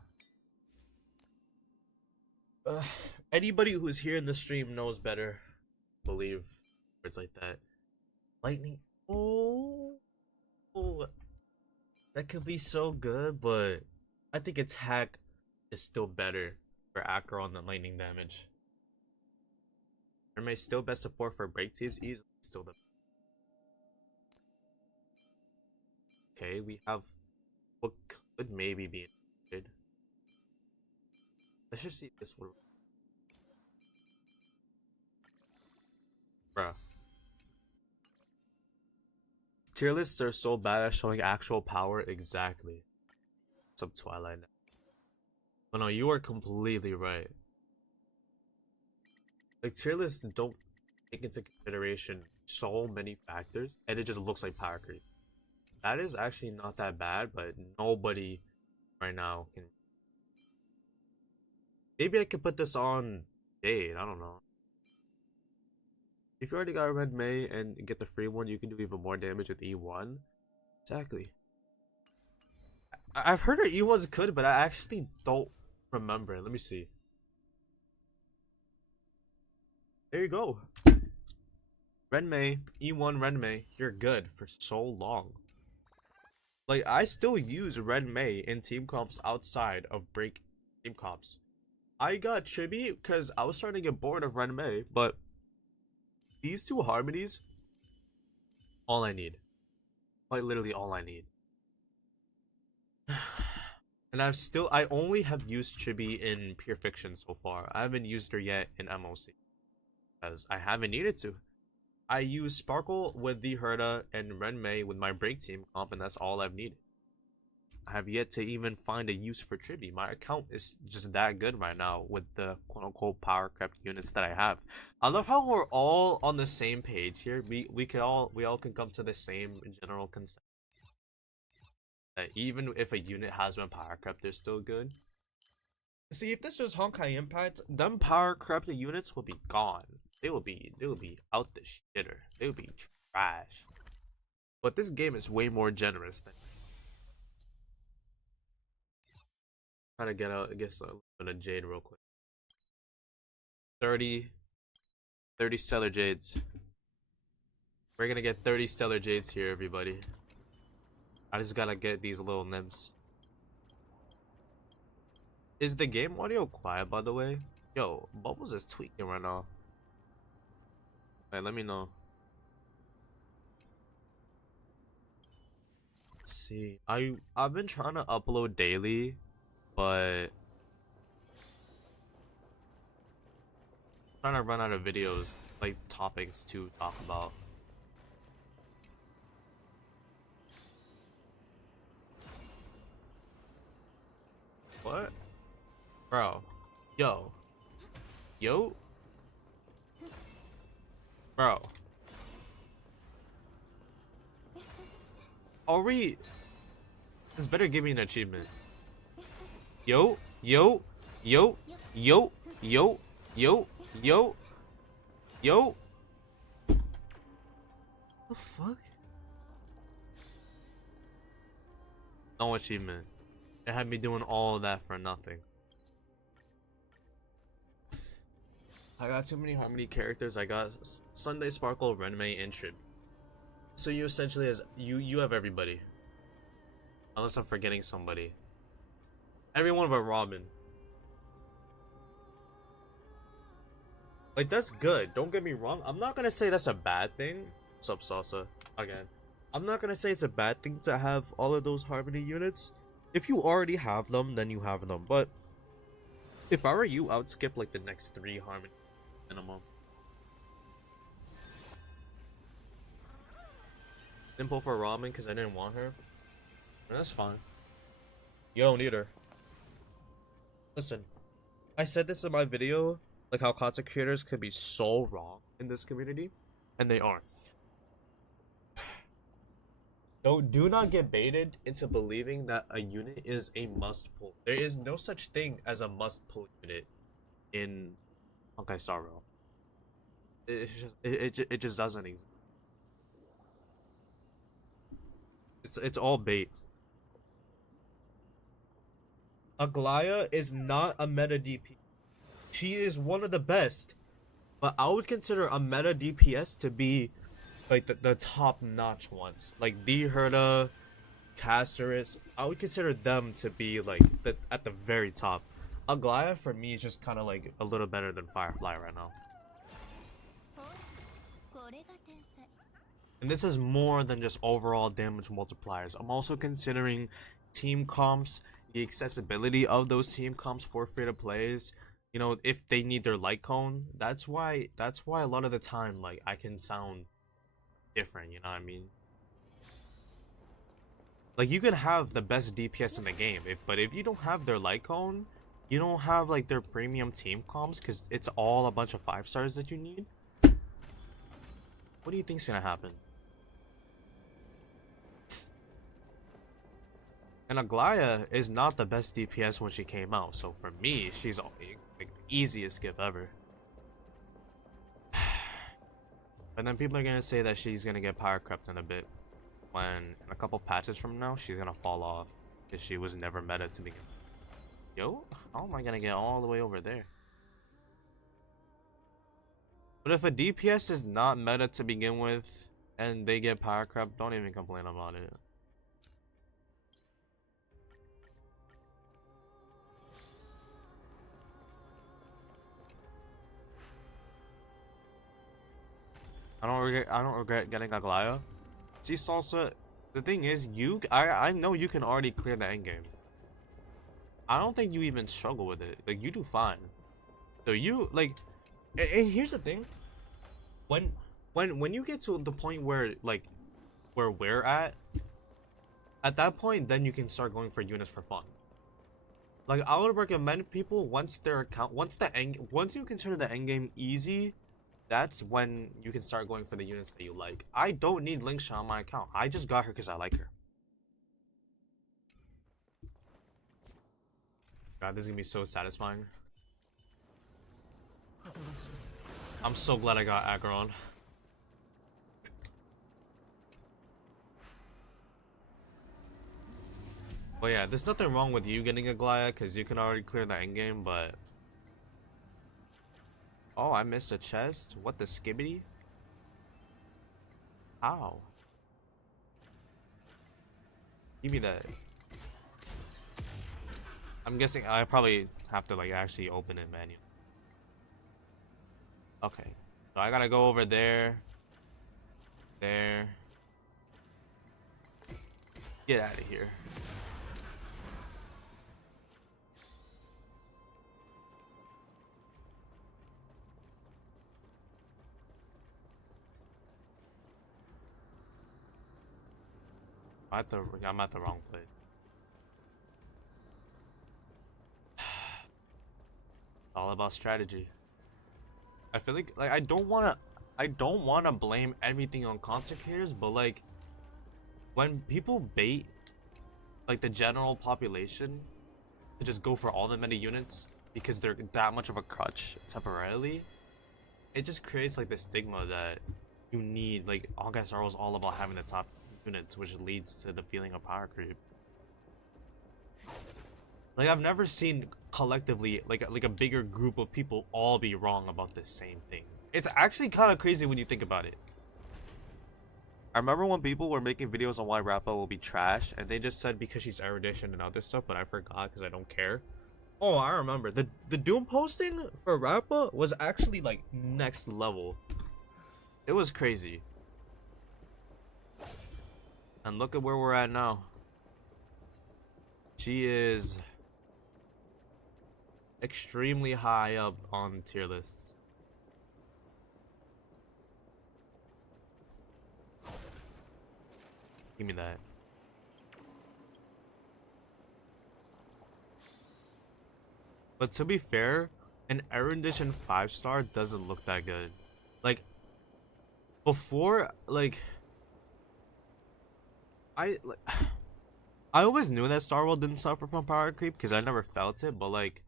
Anybody who's here in the stream knows better. Believe words like that. Lightning. Oh, that could be so good, but I think its hack is still better for Acheron than lightning damage. Renmei still best support for break teams, easily still the. Okay, we have what could maybe be good. Let's just see if this one. Bruh. Tier lists are so bad at showing actual power. Exactly. What's up, Twilight? But no, you are completely right. Like, tier lists don't take into consideration so many factors, and it just looks like power creep. That is actually not that bad, but nobody right now can. Maybe I could put this on Jade. I don't know. If you already got Renmei and get the free one, you can do even more damage with E1. Exactly. I've heard her E1s could, but I actually don't remember. Let me see. There you go. Renmei, E1 Renmei, you're good for so long. Like, I still use Renmei in team comps outside of break team comps. I got Chibi because I was starting to get bored of Renmei, but these two harmonies, all I need. Quite literally all I need. And I only have used Chibi in Pure Fiction so far. I haven't used her yet in MOC. Because I haven't needed to. I use Sparkle with the Herda and Renmei with my break team comp, and that's all I've needed. I have yet to even find a use for Chibi. My account is just that good right now with the quote-unquote power crept units that I have. I love how we're all on the same page here. We all can come to the same general consensus. That even if a unit has been power crept, they're still good. See, if this was Honkai Impact, them power corrupted units will be gone. They will be out the shitter. They will be trash. But this game is way more generous than. Trying to get out, I guess, a little bit of Jade real quick. 30 Stellar Jades. We're gonna get 30 Stellar Jades here, everybody. I just gotta get these little nymphs. Is the game audio quiet, by the way? Yo, Bubbles is tweaking right now. Alright, let me know. Let's see. I've been trying to upload daily, but I'm trying to run out of videos, like topics to talk about. What? Bro. Yo. Bro. Are we... This better give me an achievement. Yo. The fuck? No achievement. It had me doing all of that for nothing. I got too many harmony characters. I got Sunday, Sparkle, Renmei, and Trib. So you essentially you have everybody. Unless I'm forgetting somebody. Everyone but Robin. Like, that's good. Don't get me wrong. I'm not gonna say that's a bad thing. What's up, Salsa? Again. I'm not gonna say it's a bad thing to have all of those harmony units. If you already have them, then you have them. But if I were you, I would skip like the next 3 harmony minimum. Simple for Ramen because I didn't want her. That's fine. You don't need her. Listen, I said this in my video, like how content creators could be so wrong in this community, and they aren't. Do not get baited into believing that a unit is a must pull. There is no such thing as a must pull unit in Honkai Star Rail. It just doesn't exist. It's all bait. Aglaya is not a meta DP. She is one of the best, but I would consider a meta DPS to be like the top-notch ones, like D Herda, Caceres. I would consider them to be like at the very top. Aglaya for me is just kind of like a little better than Firefly right now. And this is more than just overall damage multipliers. I'm also considering team comps, the accessibility of those team comps for free-to-plays. You know, if they need their light cone, that's why a lot of the time, like, I can sound different, you know what I mean? Like, you can have the best DPS in the game, but if you don't have their light cone, you don't have, like, their premium team comps, because it's all a bunch of 5 stars that you need. What do you think's gonna happen? And Aglaya is not the best DPS when she came out, so for me, she's like the easiest skip ever. And then people are gonna say that she's gonna get power crept in a bit, when in a couple patches from now, she's gonna fall off, because she was never meta to begin. Yo, how am I gonna get all the way over there? But if a DPS is not meta to begin with, and they get power crept, don't even complain about it. I don't regret getting Aglaya. See, Salsa, the thing is, I know you can already clear the endgame. I don't think you even struggle with it. Like, you do fine. So you like, and here's the thing. When you get to the point where like where we're at that point, then you can start going for units for fun. Like, I would recommend people once you consider the endgame easy, that's when you can start going for the units that you like. I don't need Lingsha on my account. I just got her because I like her. God, this is gonna be so satisfying. I'm so glad I got Aggron. But yeah, there's nothing wrong with you getting Aglaya because you can already clear the endgame, but... Oh, I missed a chest? What the skibbity? How? Give me that. I'm guessing I probably have to like actually open it manually. Okay. So I gotta go over there. There. Get out of here. I'm at the wrong place. It's all about strategy. I feel like I don't wanna blame everything on content creators, but like when people bait like the general population to just go for all the meta units because they're that much of a crutch temporarily, it just creates like this stigma that you need, like, Honkai Star was all about having the top units, which leads to the feeling of power creep. Like, I've never seen collectively, like a bigger group of people all be wrong about the same thing. It's actually kind of crazy when you think about it. I remember when people were making videos on why Rappa will be trash, and they just said because she's erudition and other stuff, but I forgot because I don't care. Oh, I remember. The Doom posting for Rappa was actually, like, next level. It was crazy. And look at where we're at now. She is extremely high up on tier lists. Give me that. But to be fair, an erudition 5-star doesn't look that good. Like, before, like, I always knew that Star World didn't suffer from power creep because I never felt it, but like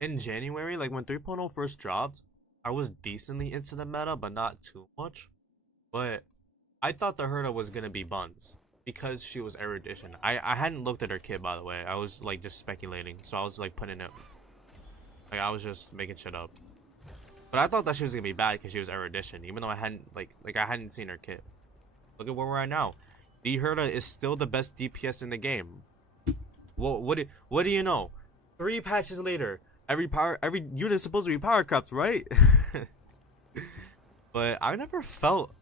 in January, like when 3.0 first dropped, I was decently into the meta, but not too much. But I thought the Herda was gonna be Buns because she was erudition. I hadn't looked at her kit, by the way. I was like just speculating, so I was like putting it, like I was just making shit up. But I thought that she was gonna be bad because she was erudition, even though I hadn't like I hadn't seen her kit. Look at where we're at now. The Herda is still the best DPS in the game. What do you know? 3 patches later, every unit is supposed to be power crept, right? But I never felt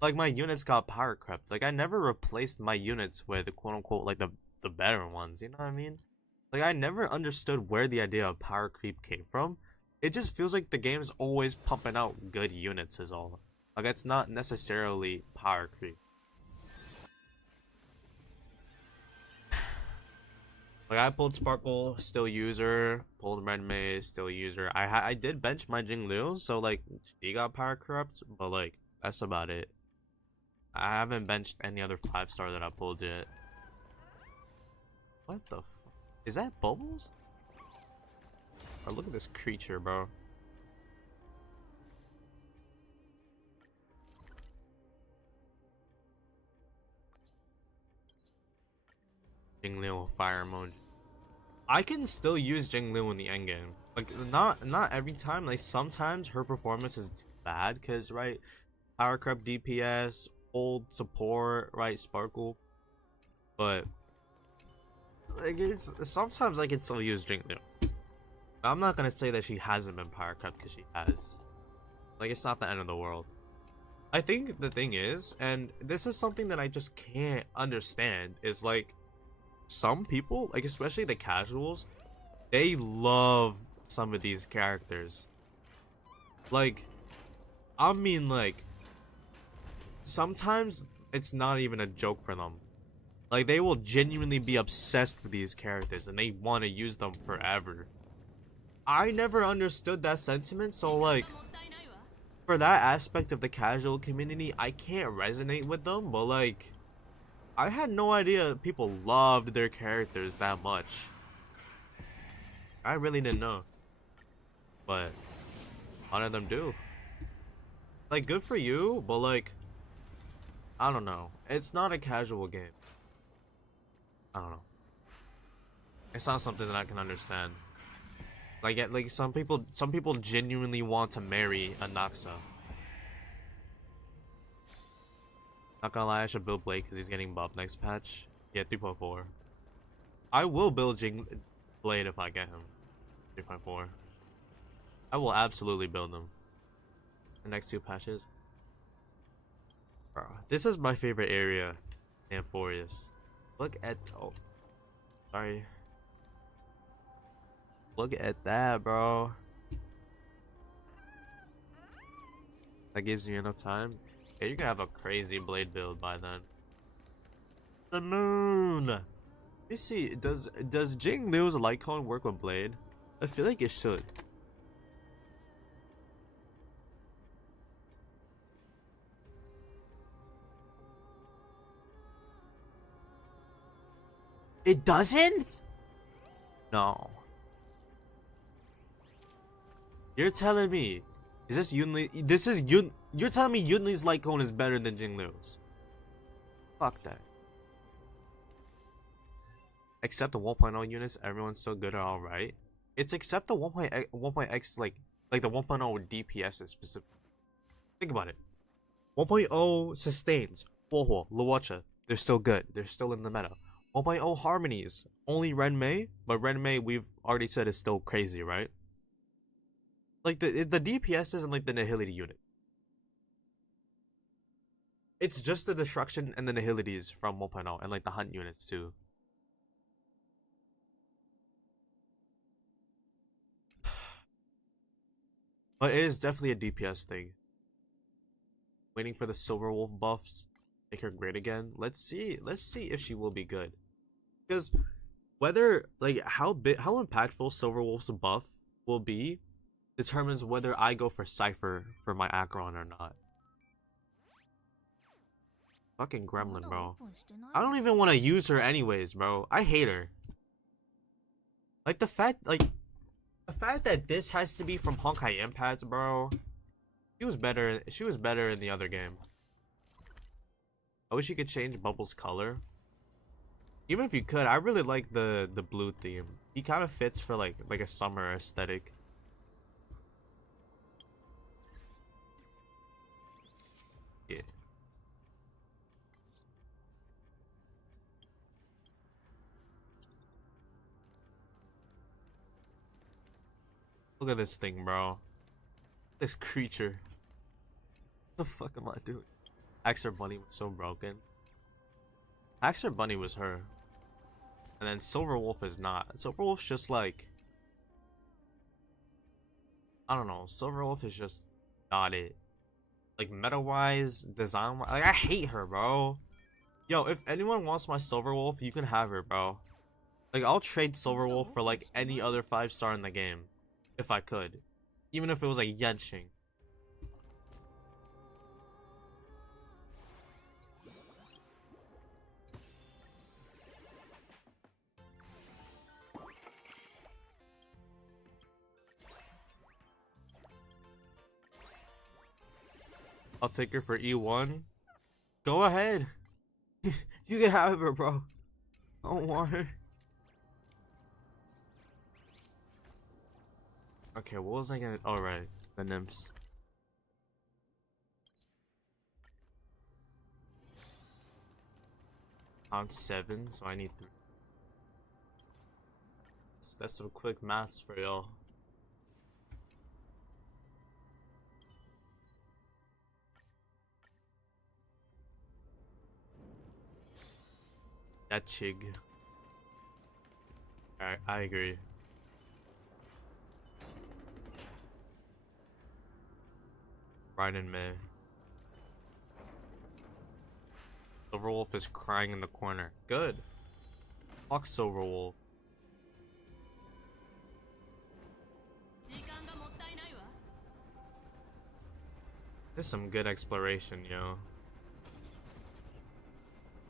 like my units got power crept. Like I never replaced my units with quote unquote like the better ones. You know what I mean? Like I never understood where the idea of power creep came from. It just feels like the game's always pumping out good units is all. Like it's not necessarily power creep. Like I pulled Sparkle, still user. Pulled Red Maze, still user. I did bench my Jingliu, so like she got power corrupt, but like that's about it. I haven't benched any other 5-star that I pulled yet. What the? Is that Bubbles? Or look at this creature, bro. Jingliu fire emoji. I can still use Jingliu in the endgame. Like not every time. Like sometimes her performance is too bad because right, power crept DPS, old support, right, Sparkle. But like it's sometimes I can still use Jingliu. I'm not gonna say that she hasn't been power crept because she has. Like it's not the end of the world. I think the thing is, and this is something that I just can't understand, is like some people, like especially the casuals, they love some of these characters. Like, I mean, like, sometimes it's not even a joke for them. Like, they will genuinely be obsessed with these characters and they want to use them forever. I never understood that sentiment, so like, for that aspect of the casual community, I can't resonate with them, but like, I had no idea people loved their characters that much. I really didn't know. But a lot of them do. Like, good for you, but like, I don't know. It's not a casual game. I don't know. It's not something that I can understand. Like some people genuinely want to marry a Naxa. Not gonna lie, I should build Blade because he's getting buffed next patch. Yeah, 3.4. I will build Blade if I get him. 3.4. I will absolutely build him. The next 2 patches. Bro, this is my favorite area in Amphorius. Look at... Oh. Sorry. Look at that, bro. That gives you enough time. Yeah, you're gonna have a crazy Blade build by then. The moon! Let me see, does Jingliu's light cone work with Blade? I feel like it should. It doesn't? No. You're telling me. Is this Yun? This is Yun. You're telling me Yunli's light cone is better than Jingliu's? Fuck that. Except the 1.0 units, everyone's still good or alright. It's except the 1.x like the 1.0 with DPS is specific. Think about it. 1.0 sustains, Boho, Luocha, they're still good. They're still in the meta. 1.0 harmonies, only Renmei, but Renmei we've already said is still crazy, right? Like the DPS isn't like the Nihility unit. It's just the destruction and the Nihilities from 1.0 and like the hunt units too. But it is definitely a DPS thing. Waiting for the Silver Wolf buffs, make her great again. Let's see if she will be good. Because whether like how impactful Silver Wolf's buff will be determines whether I go for Cypher for my Acheron or not. Fucking Gremlin, bro. I don't even want to use her anyways, bro. I hate her. Like the fact that this has to be from Honkai Impacts, bro. She was better in the other game. I wish you could change Bubble's color. Even if you could, I really like the blue theme. He kind of fits for like a summer aesthetic. Yeah. Look at this thing, bro. This creature. What the fuck am I doing? Axer Bunny was so broken. Axer Bunny was her. And then Silver Wolf is not. Silver Wolf's just like... I don't know. Silver Wolf is just not it. Like meta-wise, design-wise... Like I hate her, bro. Yo, if anyone wants my Silver Wolf, you can have her, bro. Like I'll trade Silver Wolf for like any other 5-star in the game. If I could. Even if it was like Yenching. I'll take her for E1. Go ahead. You can have her, bro. I don't want her. Okay, what was I gonna... Oh, right. The nymphs. On 7, so I need 3. That's some quick maths for y'all. That Chig. Alright, I agree. Right in May. Silver Wolf is crying in the corner. Good. Fuck Silver Wolf. There's some good exploration, yo.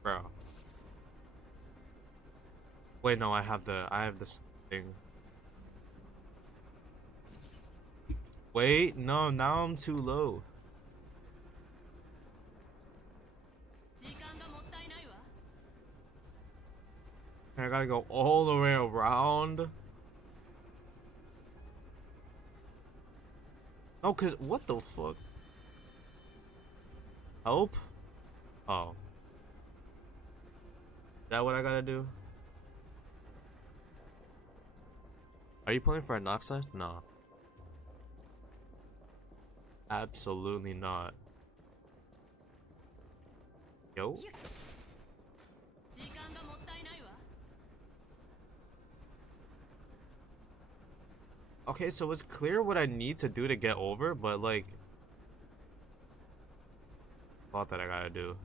Bro. Wait, no, I have this thing. Wait, no, now I'm too low. I gotta go all the way around. Oh, cause what the fuck? Help? Oh. Is that what I gotta do? Are you playing for a Noxa? No. Absolutely not. Yo? Okay, so it's clear what I need to do to get over, but like... Thought that I gotta do.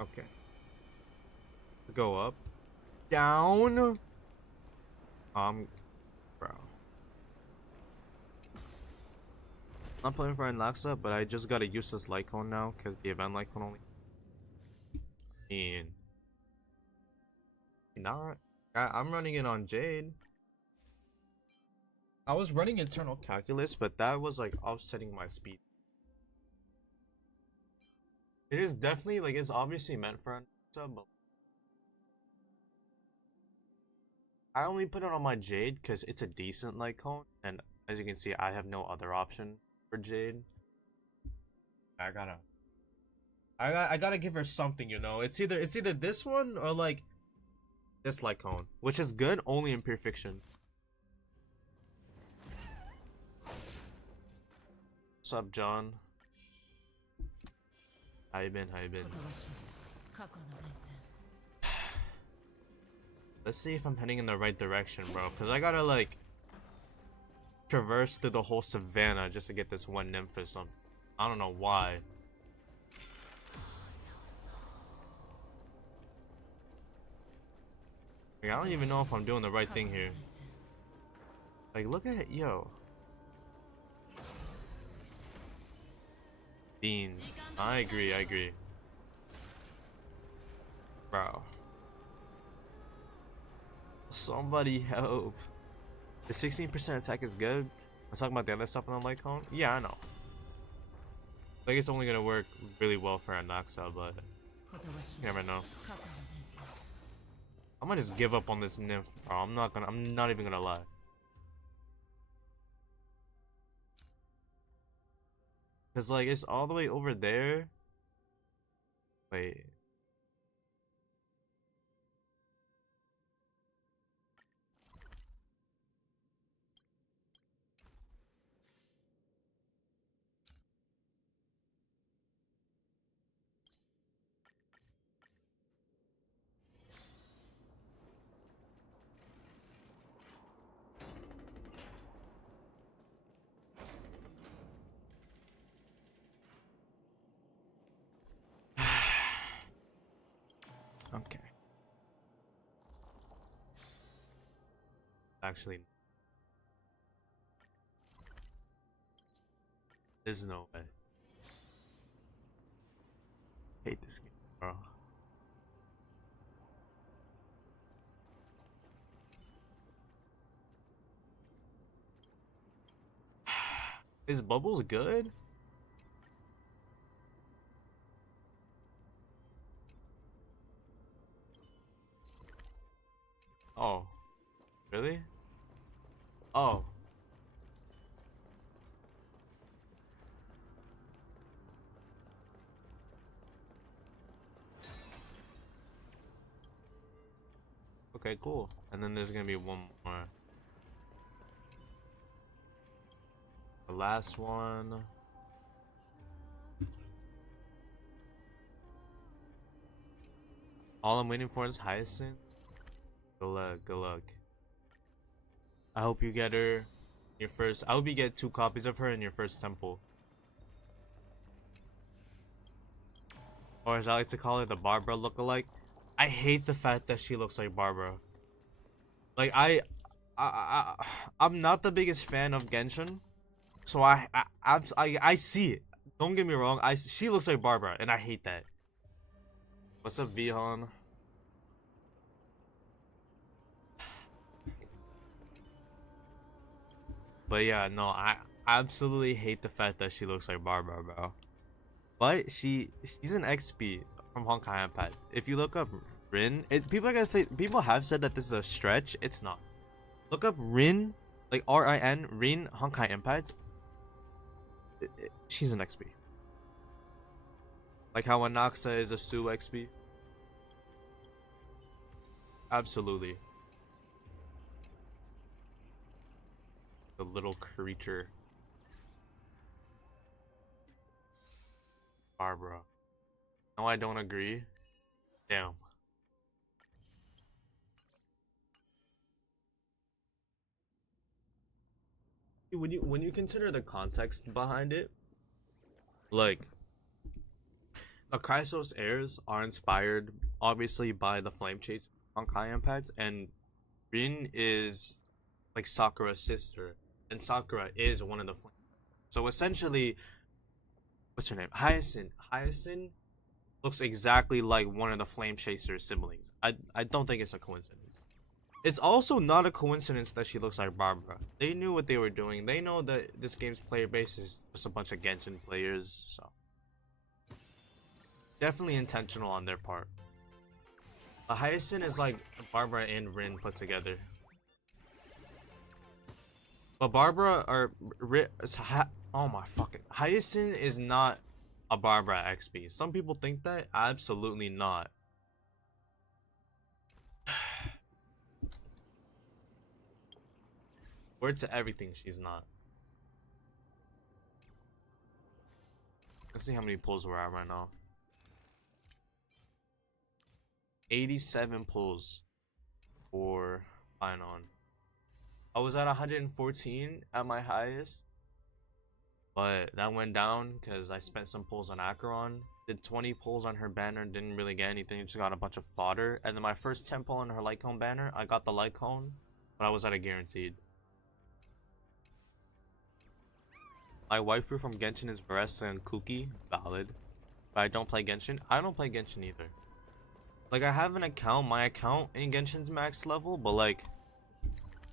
Okay. Go up. Down. Bro. I'm playing for Anaxa, but I just got a useless light cone now because the event light cone only. And not. I'm running it on Jade. I was running internal calculus, but that was like offsetting my speed. It is definitely like it's obviously meant for Anaxa, but I only put it on my Jade because it's a decent light cone, and as you can see, I have no other option for Jade. I gotta I gotta give her something, you know. It's either this one or like this light cone, which is good only in pure fiction. What's up, John? How you been? How you been? Let's see if I'm heading in the right direction, bro. Cause I gotta like traverse through the whole savannah just to get this one nymph or something. I don't know why. Like, I don't even know if I'm doing the right thing here. Like, look at it, yo. Beans. I agree, I agree. Bro. Somebody help. The 16% attack is good. I'm talking about the other stuff on the light cone. Yeah, I know. Like, it's only gonna work really well for Anaxa, but you never know. I might just give up on this nymph, bro. I'm not even gonna lie. Cause like it's all the way over there. Wait. Okay. Actually, there's no way. Hate this game, bro. Is Bubbles good? Oh, really? Oh. Okay, cool. And then there's gonna be one more. The last one. All I'm waiting for is Hyacinth. Good luck, good luck. I hope you get her your first. I hope you get 2 copies of her in your first temple. Or as I like to call it, the Barbara lookalike. I hate the fact that she looks like Barbara. Like I'm not the biggest fan of Genshin, so I see it. Don't get me wrong. She looks like Barbara, and I hate that. What's up, Vihan? But yeah, no, I absolutely hate the fact that she looks like Barbara, bro. But she's an XP from Honkai Impact. If you look up Rin, people have said that this is a stretch. It's not. Look up Rin, like Rin, Rin Honkai Impact. She's an XP. Like how Anaxa is a Sue XP. Absolutely. The little creature. Barbara. No, I don't agree. Damn. When you consider the context behind it, like the Chrysos heirs are inspired obviously by the Flame Chase on Kai Impact, and Rin is like Sakura's sister, and Sakura is one of the So essentially, what's her name? Hyacinth. Hyacinth looks exactly like one of the Flame Chaser siblings. I don't think it's a coincidence. It's also not a coincidence that she looks like Barbara. They knew what they were doing. They know that this game's player base is just a bunch of Genshin players, so definitely intentional on their part. Hyacinth is like Barbara and Rin put together. But Barbara or oh my fucking Hyacinth is not a Barbara XP. Some people think that. Absolutely not. Word to everything, she's not. Let's see how many pulls we're at right now. 87 pulls for Finon. I was at 114 at my highest, but that went down because I spent some pulls on Acheron. Did 20 pulls on her banner, didn't really get anything, just got a bunch of fodder. And then my first 10 pull on her light cone banner, I got the light cone, but I was at a guaranteed. My waifu from Genshin is Baressa and Kuki, valid. But I don't play Genshin. I don't play Genshin either. Like, I have an account, my account in Genshin's max level, but like,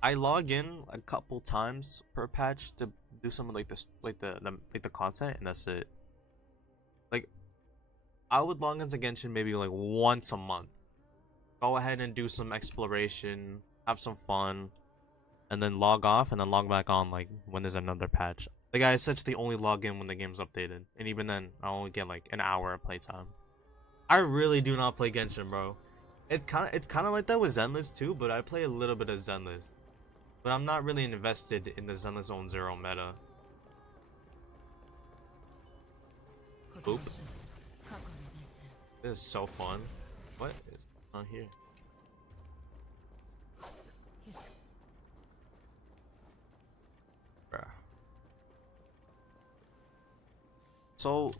I log in a couple times per patch to do some of like this, like the content, and that's it. Like, I would log into Genshin maybe like once a month. Go ahead and do some exploration, have some fun, and then log off and then log back on like when there's another patch. Like, I essentially only log in when the game's updated, and even then, I only get like an hour of playtime. I really do not play Genshin, bro. It's kind of like that with Zenless too, but I play a little bit of Zenless. But I'm not really invested in the Zenless Zone Zero meta. Oop. This is so fun. What is on here? Bruh. So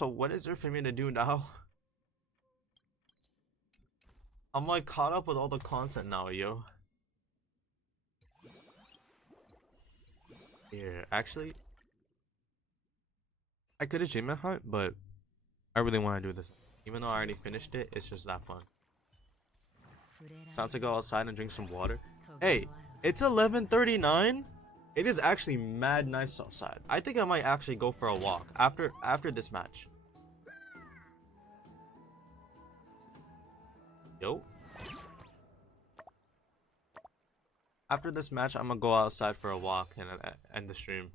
what is there for me to do now? I'm like caught up with all the content now, yo. Here, actually, I could have dreamed heart, but I really want to do this. Even though I already finished it, it's just that fun. Time to go outside and drink some water. Hey, it's 11:39. It is actually mad nice outside. I think I might actually go for a walk after this match. Yo. After this match, I'm gonna go outside for a walk and end the stream.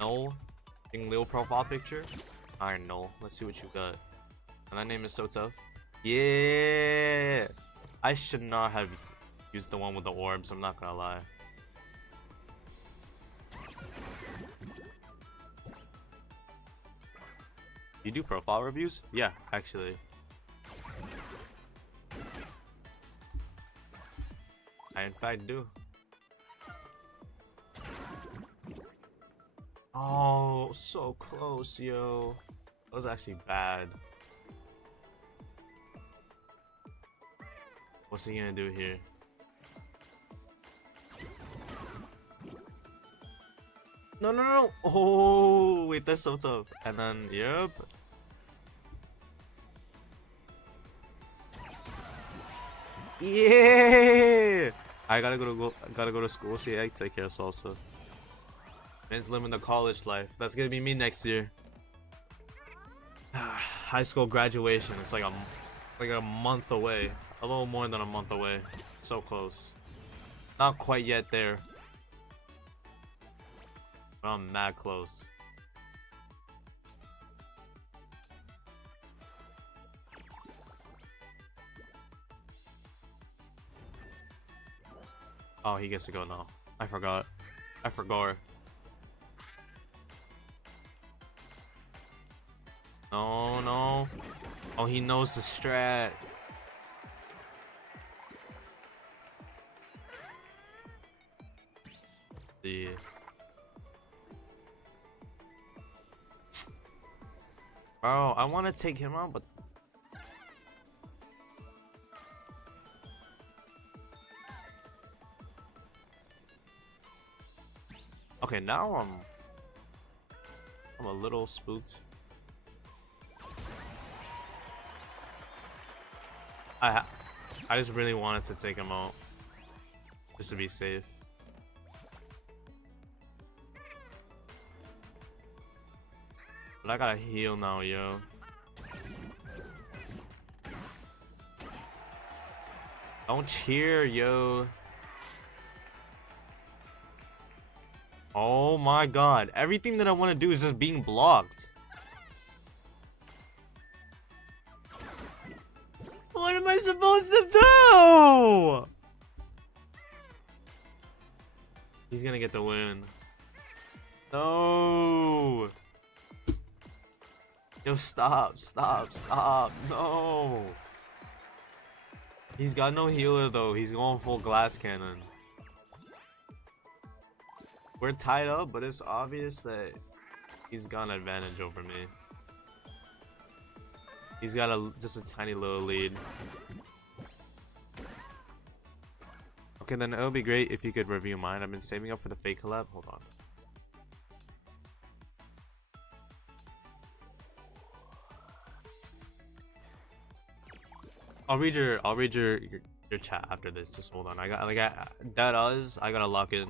No, in little profile picture. Alright, no. Let's see what you got. And that name is so tough. Yeah, I should not have used the one with the orbs. I'm not gonna lie. You do profile reviews? Yeah, actually. I in fact do. Oh, so close, yo. That was actually bad. What's he gonna do here? No, no, no. Oh, wait, that's so tough. And then, yep. Yeah. I gotta go to school. See, I take care of salsa. Man's living the college life. That's gonna be me next year. High school graduation. It's like a month away. A little more than a month away. So close. Not quite yet there. But I'm mad close. Oh, he gets to go now. I forgot. I forgot. No, no. Oh, he knows the strat. Yeah. Bro, I want to take him out, but Okay, now I'm a little spooked. I I just really wanted to take him out just to be safe. But I gotta heal now, yo. Don't cheer, yo. Oh my god. Everything that I want to do is just being blocked. What am I supposed to do? He's gonna get the win. No. Yo, stop, stop, stop. No. He's got no healer though. He's going full glass cannon. We're tied up, but it's obvious that he's got an advantage over me. He's got just a tiny little lead. Okay, then it would be great if you could review mine. I've been saving up for the fake collab. Hold on. I'll read your chat after this. Just hold on. I gotta lock in.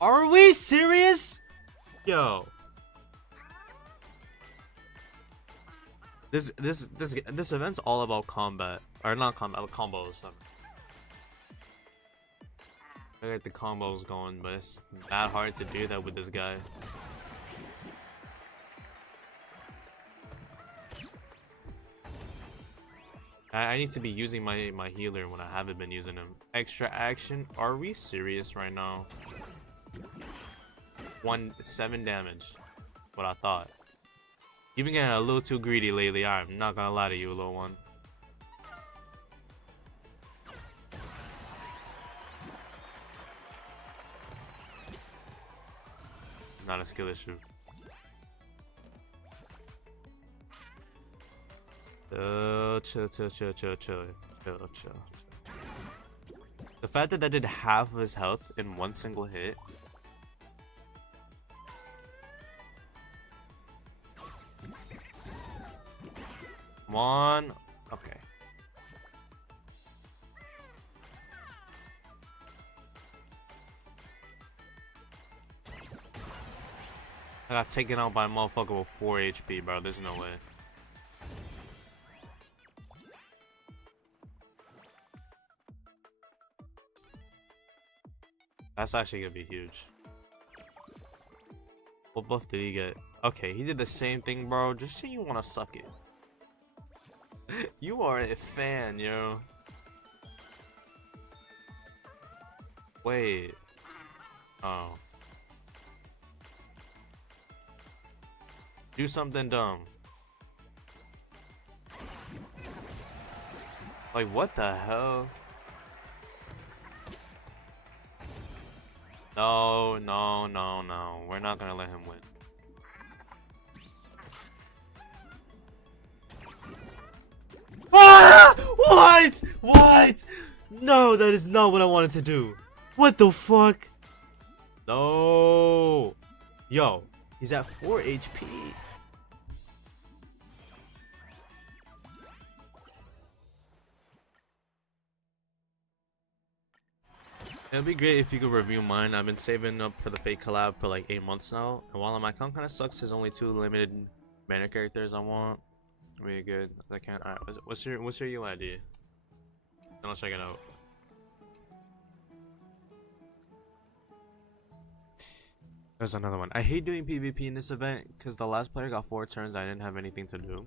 Are we serious? Yo. This event's all about combat. Or not combat, combos. I got the combos going, but it's that hard to do that with this guy. I need to be using my healer when I haven't been using him. Extra action? Are we serious right now? 7 damage. What I thought. You've been getting a little too greedy lately. I'm not gonna lie to you, little one. Not a skill issue. Chill. The fact that did half of his health in one single hit. Come on. Okay. I got taken out by a motherfucker with 4 HP, bro. There's no way. That's actually gonna be huge. What buff did he get? Okay, he did the same thing, bro. Just say you wanna suck it. You are a fan, yo. Wait. Oh. Do something dumb. Like, what the hell? No. We're not gonna let him win. Ah! What? No, that is not what I wanted to do. What the fuck? No. Yo, he's at 4 HP. It'd be great if you could review mine. I've been saving up for the fake collab for like 8 months now. And while my account kind of sucks, there's only 2 limited banner characters I want. Really good. I can't. Alright, what's your UID? And I'll check it out. There's another one. I hate doing PvP in this event because the last player got 4 turns. I didn't have anything to do.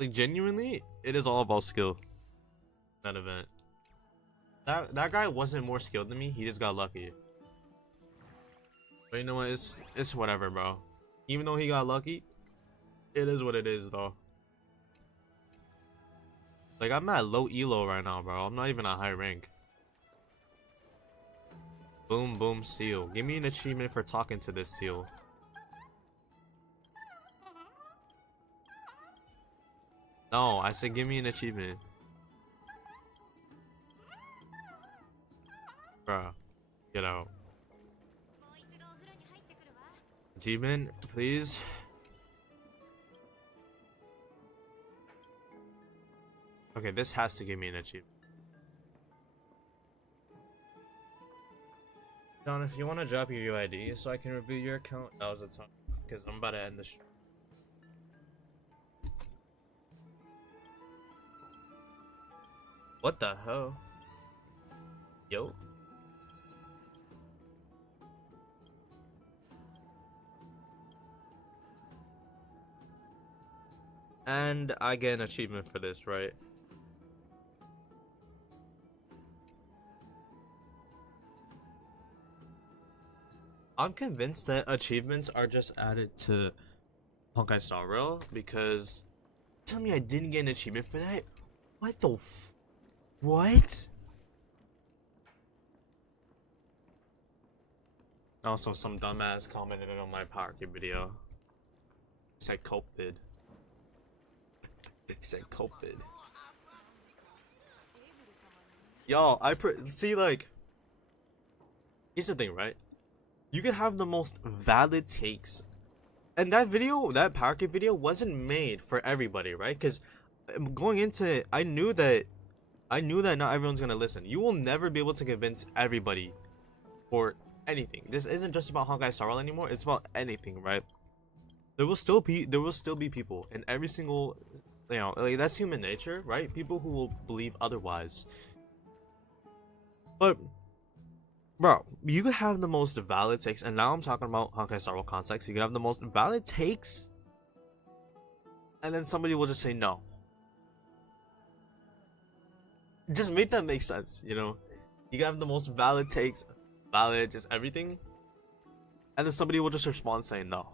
Like, genuinely, it is all about skill. That event. That guy wasn't more skilled than me. He just got lucky. But you know what? It's whatever, bro. Even though he got lucky, it is what it is, though. Like, I'm at low elo right now, bro. I'm not even at high rank. Boom boom seal. Give me an achievement for talking to this seal. No, I said give me an achievement. Bruh, get out. Achievement, please. Okay, this has to give me an achievement. Don, if you want to drop your UID so I can review your account, that was the time. Because I'm about to end the stream. What the hell? Yo. And I get an achievement for this, right? I'm convinced that achievements are just added to Honkai Star Rail because tell me I didn't get an achievement for that? What the what? Also, some dumbass commented on my Power Cube video. He said COVID. He said COVID. Yo, see, like, here's the thing, right? You can have the most valid takes, and that video, that Power Cube video, wasn't made for everybody, right? Because going into it, I knew that not everyone's gonna listen. You will never be able to convince everybody for anything. This isn't just about Honkai Star Rail anymore. It's about anything, right? There will still be people in every single, you know, like that's human nature, right? People who will believe otherwise. But bro, you could have the most valid takes, and now I'm talking about Honkai Star Rail context. You could have the most valid takes, and then somebody will just say no. Just make that make sense, you know? You can have the most valid takes, valid, just everything, and then somebody will just respond saying no.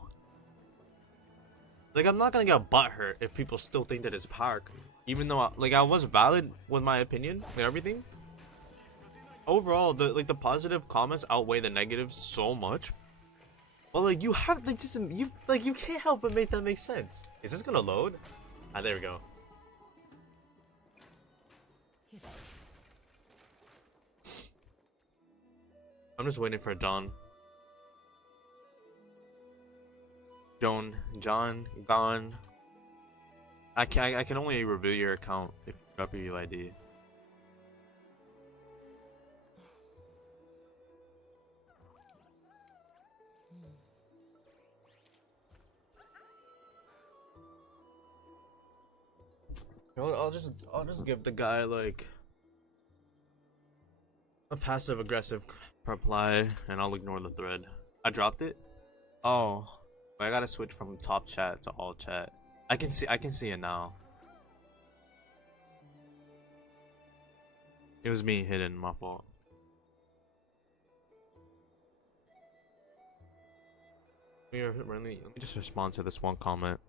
Like, I'm not gonna get butthurt if people still think that it's Power Cube, even though I was valid with my opinion and everything. Overall, the positive comments outweigh the negatives so much. But like you have like just you can't help but make that make sense. Is this gonna load? Ah, there we go. I'm just waiting for John, gone. I can only review your account if you drop your UID. I'll just give the guy like a passive aggressive reply, and I'll ignore the thread. I dropped it. Oh, I gotta switch from top chat to all chat. I can see it now. It was me hidden, my fault. Let me just respond to this one comment.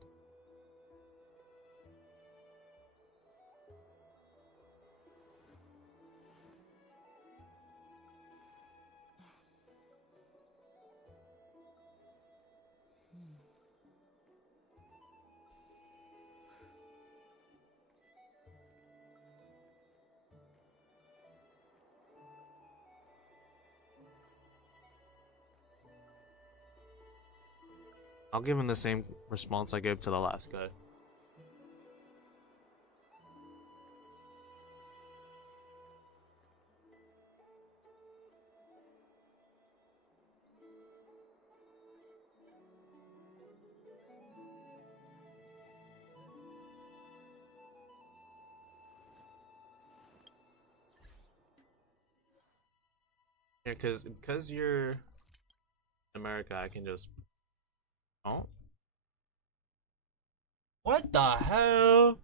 I'll give him the same response I gave to the last guy. Yeah, because you're in America, I can just. Oh. What the hell?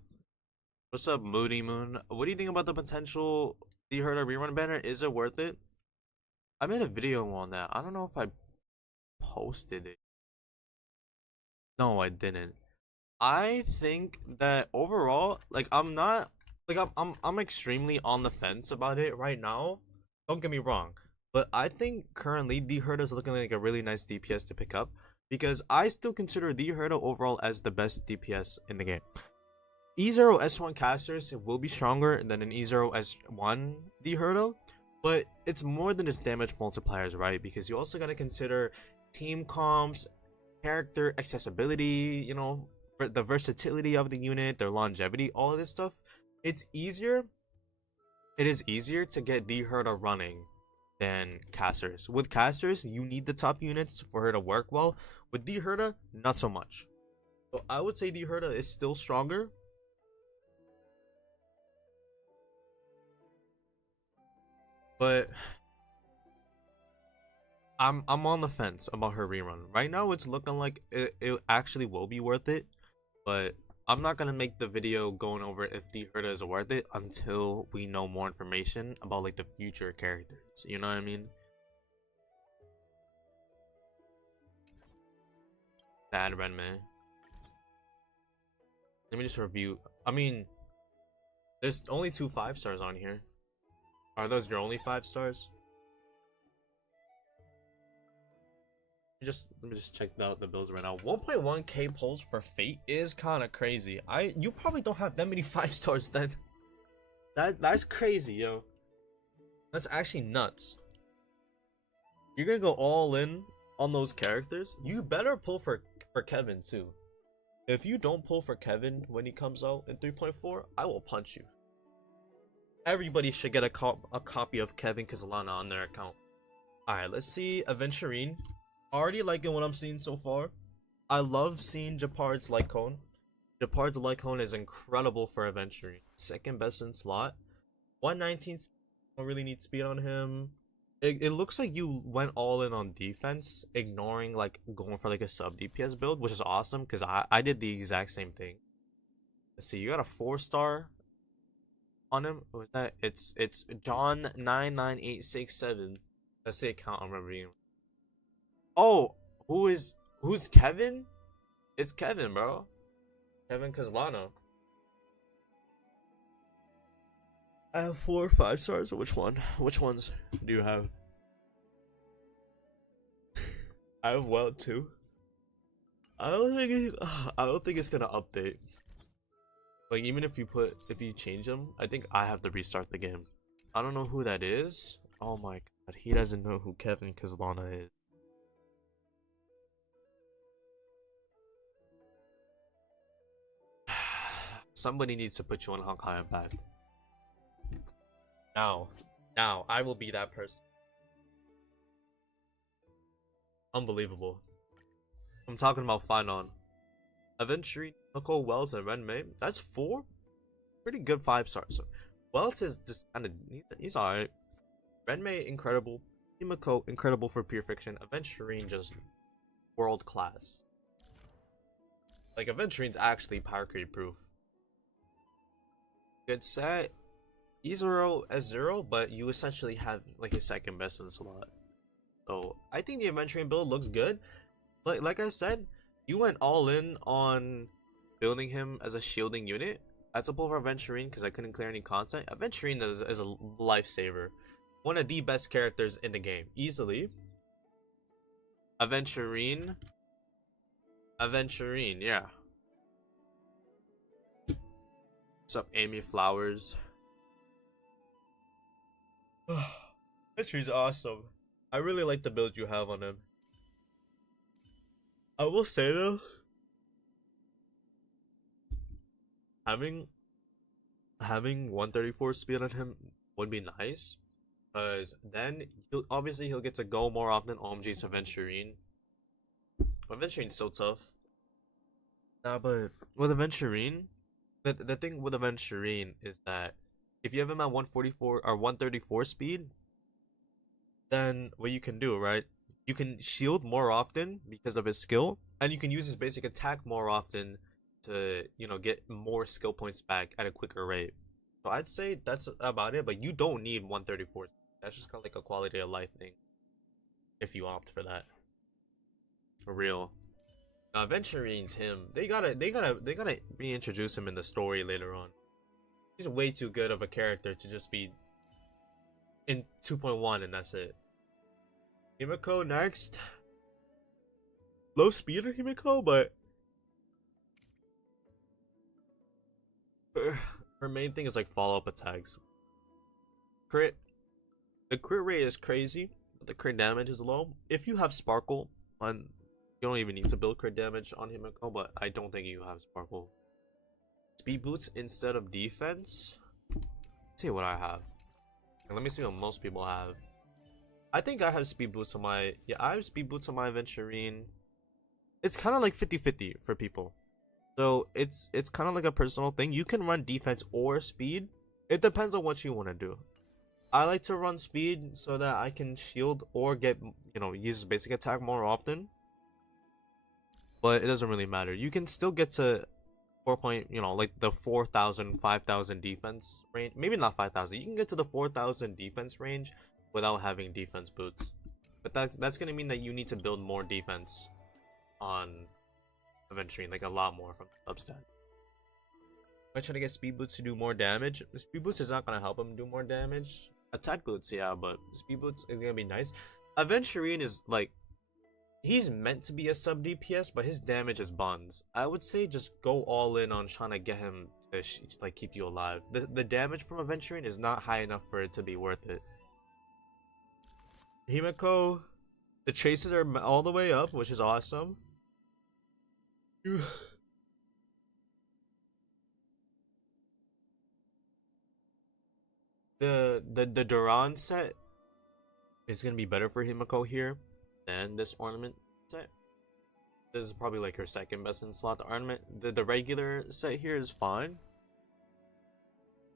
What's up, Moody Moon? What do you think about the potential? You heard a rerun banner? Is it worth it? I made a video on that. I don't know if I posted it. No, I didn't. I think that overall, like I'm not like I'm extremely on the fence about it right now. Don't get me wrong. But I think currently D Herda is looking like a really nice DPS to pick up because I still consider D Herda overall as the best DPS in the game. E0 S1 casters will be stronger than an E0 S1 D Herda, but it's more than just damage multipliers, right? Because you also gotta consider team comps, character accessibility, you know, the versatility of the unit, their longevity, all of this stuff. It's easier. It is easier to get D Herda running than casters. With casters, you need the top units for her to work well. With D Herda, not so much. So I would say D Herda is still stronger. But I'm on the fence about her rerun. Right now it's looking like it actually will be worth it, but I'm not gonna make the video going over if D Herda is worth it until we know more information about like the future characters. You know what I mean? Bad Renman. Let me just review. I mean, there's only 2 5-stars on here. Are those your only 5-stars? Let me just check out the builds right now. 1.1k pulls for Fate is kind of crazy. You probably don't have that many 5-stars then. That's crazy, yo. That's actually nuts. You're gonna go all in on those characters. You better pull for Kevin too. If you don't pull for Kevin when he comes out in 3.4, I will punch you. Everybody should get a copy of Kevin Castellana on their account. Alright, let's see Aventurine. Already liking what I'm seeing so far. I love seeing Japard's Lycone. Japard's Lycone is incredible for Aventurine. Second best in slot. 119, don't really need speed on him. It looks like you went all in on defense, ignoring like going for like a sub DPS build, which is awesome because I did the exact same thing. Let's see, you got a 4-star on him. What was that? It's John 99867. That's the account I'm remembering. Oh, who's Kevin? It's Kevin, bro. Kevin Castellano. I have 4 or 5-stars. Which one? Which ones do you have? I have Wild too. I don't think it's gonna update. Like even if you change them, I think I have to restart the game. I don't know who that is. Oh my god, he doesn't know who Kevin Castellano is. Somebody needs to put you on Honkai Impact. Now, I will be that person. Unbelievable. I'm talking about Finon. Aventurine, Nicole Wells, and Renmei. That's 4 pretty good 5-stars. So Wells is just kind of he's alright. Renmei incredible. Himiko incredible for pure fiction. Aventurine just world class. Like Aventurine's actually power creep proof. Good set. E0 S0, but you essentially have like a second best in slot. So I think the Aventurine build looks good. Like I said, you went all in on building him as a shielding unit. That's a pull for Aventurine because I couldn't clear any content. Aventurine is a lifesaver. One of the best characters in the game. Easily. Aventurine, yeah. What's up, Amy Flowers? Aventurine's awesome. I really like the build you have on him. I will say though, having 134 speed on him would be nice, because then he'll get to go more often. OMG's Aventurine. Aventurine's so tough. Nah, but with Aventurine, the thing with Aventurine is that if you have him at 144 or 134 speed, then what you can do, right? You can shield more often because of his skill, and you can use his basic attack more often to, you know, get more skill points back at a quicker rate. So I'd say that's about it, but you don't need 134. That's just kind of like a quality of life thing if you opt for that. For real. Now, Aventurine's him. They gotta reintroduce him in the story later on. He's way too good of a character to just be in 2.1 and that's it. Himiko next. Low speed of Himiko, but her main thing is like follow-up attacks. Crit. The crit rate is crazy, but the crit damage is low. If you have Sparkle, on you don't even need to build crit damage on Himiko, but I don't think you have Sparkle. Speed boots instead of defense. Let's see what I have. And let me see what most people have. I think I have speed boots on my I have speed boots on my Aventurine. It's kind of like 50-50 for people. So it's kind of like a personal thing. You can run defense or speed. It depends on what you want to do. I like to run speed so that I can shield or get, use basic attack more often. But it doesn't really matter. You can still get to 4 point, like the 4,000, 5,000 defense range. Maybe not 5,000. You can get to the 4,000 defense range without having defense boots. But that's going to mean that you need to build more defense on Aventurine, like a lot more from substat. I'm trying to get speed boots to do more damage. Speed boots is not going to help him do more damage. Attack boots, yeah, but speed boots is going to be nice. Aventurine is like, he's meant to be a sub DPS, but his damage is buns. I would say just go all in on trying to get him to like keep you alive. The damage from Aventurine is not high enough for it to be worth it. Himiko, the chases are all the way up, which is awesome. The Duran set is gonna be better for Himiko here than this ornament set. This is probably like her second best in slot. The ornament, the regular set here is fine.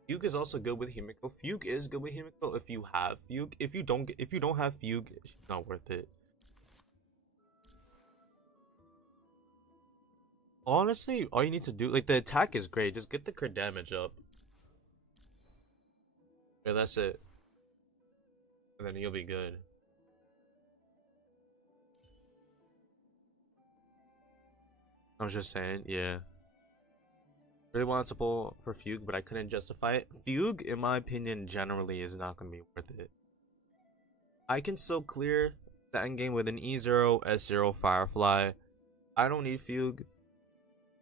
Fugue is also good with Himiko. Fugue is good with Himiko if you have Fugue. If you don't have Fugue, it's not worth it. Honestly, all you need to do, like, the attack is great. Just get the crit damage up. Yeah, that's it. And then you'll be good. I was just saying, yeah. Really wanted to pull for Fugue, but I couldn't justify it. Fugue, in my opinion, generally is not going to be worth it. I can still clear the endgame with an E0, S0, Firefly. I don't need Fugue.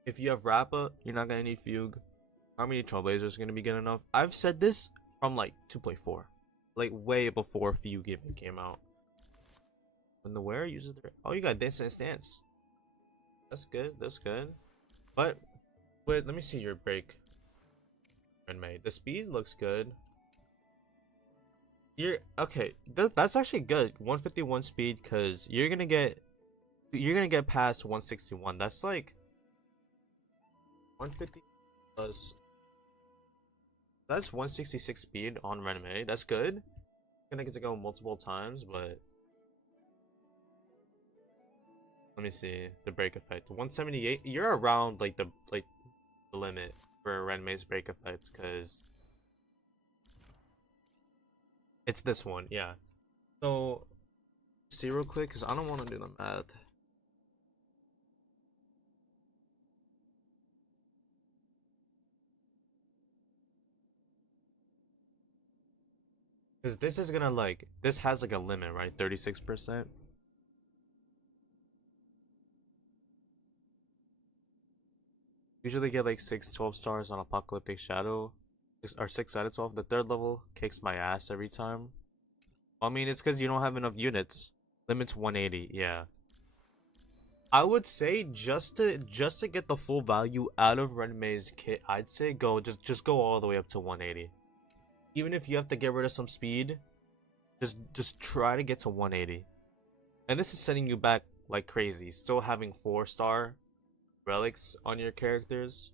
If you have Rappa, you're not going to need Fugue. How many Trailblazers is going to be good enough? I've said this from like 2.4. Like way before Fugue even came out. When the wearer uses their... Oh, you got Dance and Stance. That's good, that's good. But, wait, let me see your break. The speed looks good. Okay, that's actually good. 151 speed, because you're gonna get past 161. That's like 150 plus. That's 166 speed on Rename. That's good. Gonna get to go multiple times, but let me see the break effect. 178. You're around like the limit for Reneme's break effect, because it's this one, yeah. So see real quick, because I don't want to do the math. Because this is gonna like, this has like a limit, right? 36%. Usually get like 12 stars on Apocalyptic Shadow. Or 6 out of 12. The third level kicks my ass every time. I mean, it's because you don't have enough units. Limit's 180, yeah. I would say just to get the full value out of Renmei's kit, I'd say go just go all the way up to 180. Even if you have to get rid of some speed, just try to get to 180. And this is setting you back like crazy. Still having 4-star relics on your characters.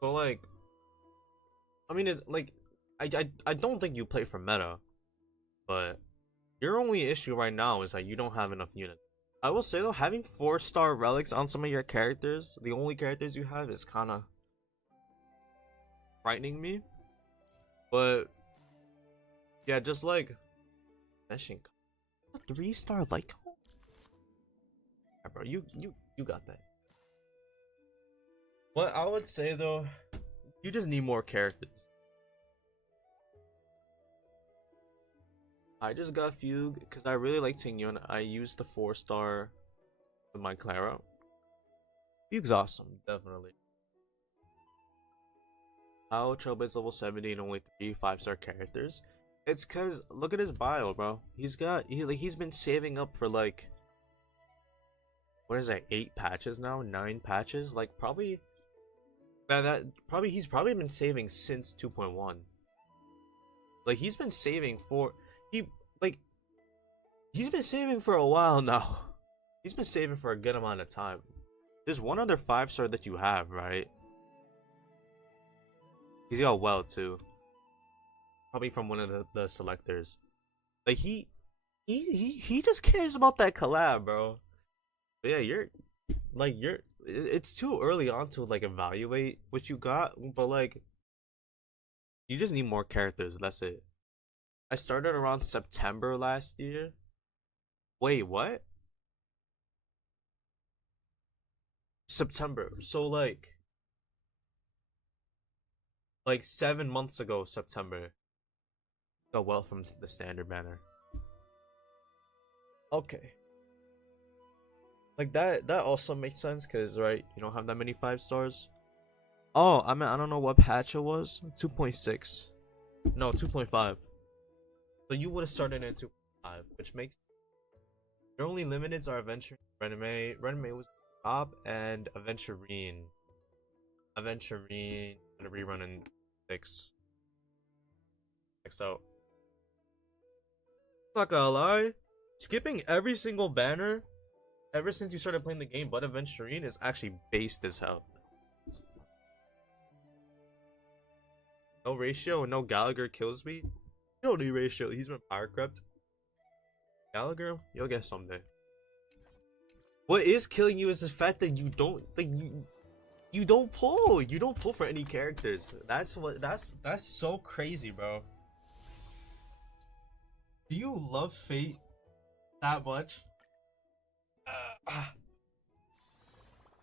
So like, I mean, it's like, I don't think you play for meta, but your only issue right now is that you don't have enough units. I will say though, having 4-star relics on some of your characters, the only characters you have, is kind of frightening me. But yeah, just like meshing, 3-star like, yeah, bro, you got that. What I would say though, you just need more characters. I just got Fugue because I really like Tingyun. I used the 4-star with my Clara. Fugue's awesome, definitely. How Trailblaze level 70 and only 3 5-star characters? It's cause look at his bio, bro. He's been saving up for like what is that, 8 patches now? 9 patches? Like probably he's probably been saving since 2.1. Like he's been saving for like he's been saving for a while now. He's been saving for a good amount of time. There's one other 5-star that you have, right? He's got well too. Probably from one of the selectors. Like he just cares about that collab, bro. But yeah, it's too early on to like evaluate what you got, but like you just need more characters, that's it. I started around September last year. Wait, what? September. So like 7 months ago, September. Oh, welcome to the standard banner. Okay. Like that also makes sense because right, you don't have that many 5-stars. Oh, I mean I don't know what patch it was. 2.6. No, 2.5. So you would have started in 2.5, which makes your only limiteds are Adventure Rename. Rename was top and Aventurine. Aventurine and a rerun in 6. So not gonna lie, skipping every single banner ever since you started playing the game but Aventurine is actually based as hell. No ratio, no Gallagher kills me. You don't need ratio, he's been power crept. Gallagher, you'll get someday. What is killing you is the fact that you don't like you don't pull. You don't pull for any characters. That's so crazy, bro. Do you love Fate that much?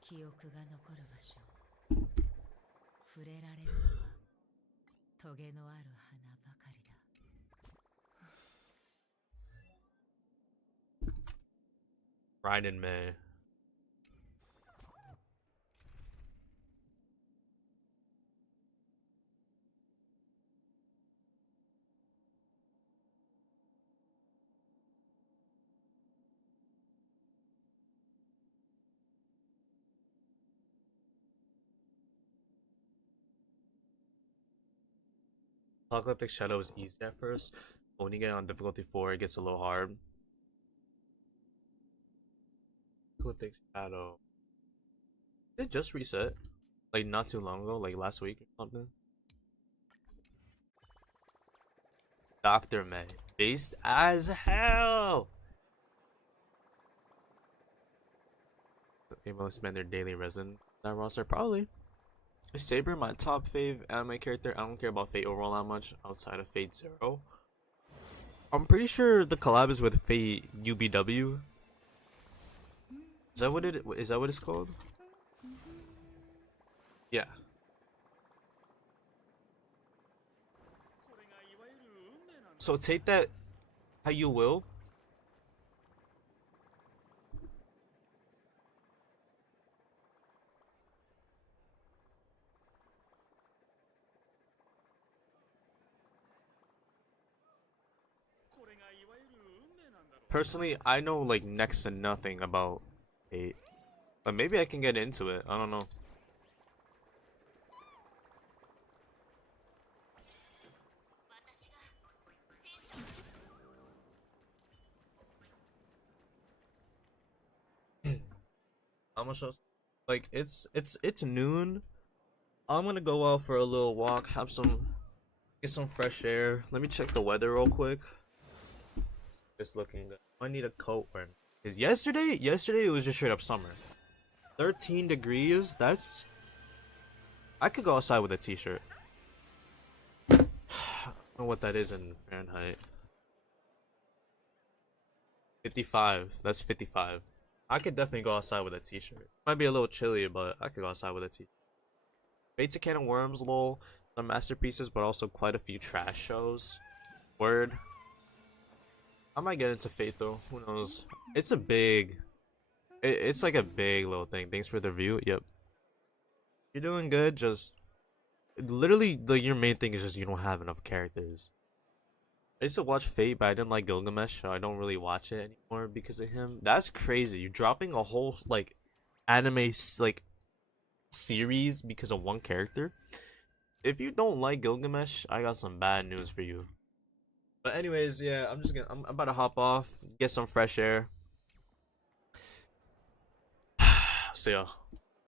記憶が残る場所。触れられるのはトゲのある花ばかりだ。Right in May. Apocalyptic Shadow is easy at first. When you get on difficulty 4, it gets a little hard. Apocalyptic Shadow. Did it just reset? Like not too long ago, like last week or something? Dr. May. Based as hell! Able to spend their daily resin that roster? Probably. Is Saber my top fave anime character? I don't care about Fate overall that much outside of Fate Zero. I'm pretty sure the collab is with Fate UBW. Is that what it's called? Yeah. So take that how you will. Personally, I know like next to nothing about Fate, but maybe I can get into it. I don't know. I'm gonna show. Like it's noon. I'm gonna go out for a little walk, get some fresh air. Let me check the weather real quick. It's looking good. I need a coat wearing. Cause yesterday it was just straight up summer. 13 degrees. That's. I could go outside with a t-shirt. I don't know what that is in Fahrenheit. 55. That's 55. I could definitely go outside with a t-shirt. Might be a little chilly, but I could go outside with a t-shirt. Fates of Can of Worms, lol. Some masterpieces, but also quite a few trash shows. Word. I might get into Fate though. Who knows? It's a big. It's like a big little thing. Thanks for the review. Yep. You're doing good. Just literally, your main thing is just you don't have enough characters. I used to watch Fate, but I didn't like Gilgamesh, so I don't really watch it anymore because of him. That's crazy. You're dropping a whole like anime like series because of one character. If you don't like Gilgamesh, I got some bad news for you. But anyways, yeah, I'm about to hop off, get some fresh air. See ya.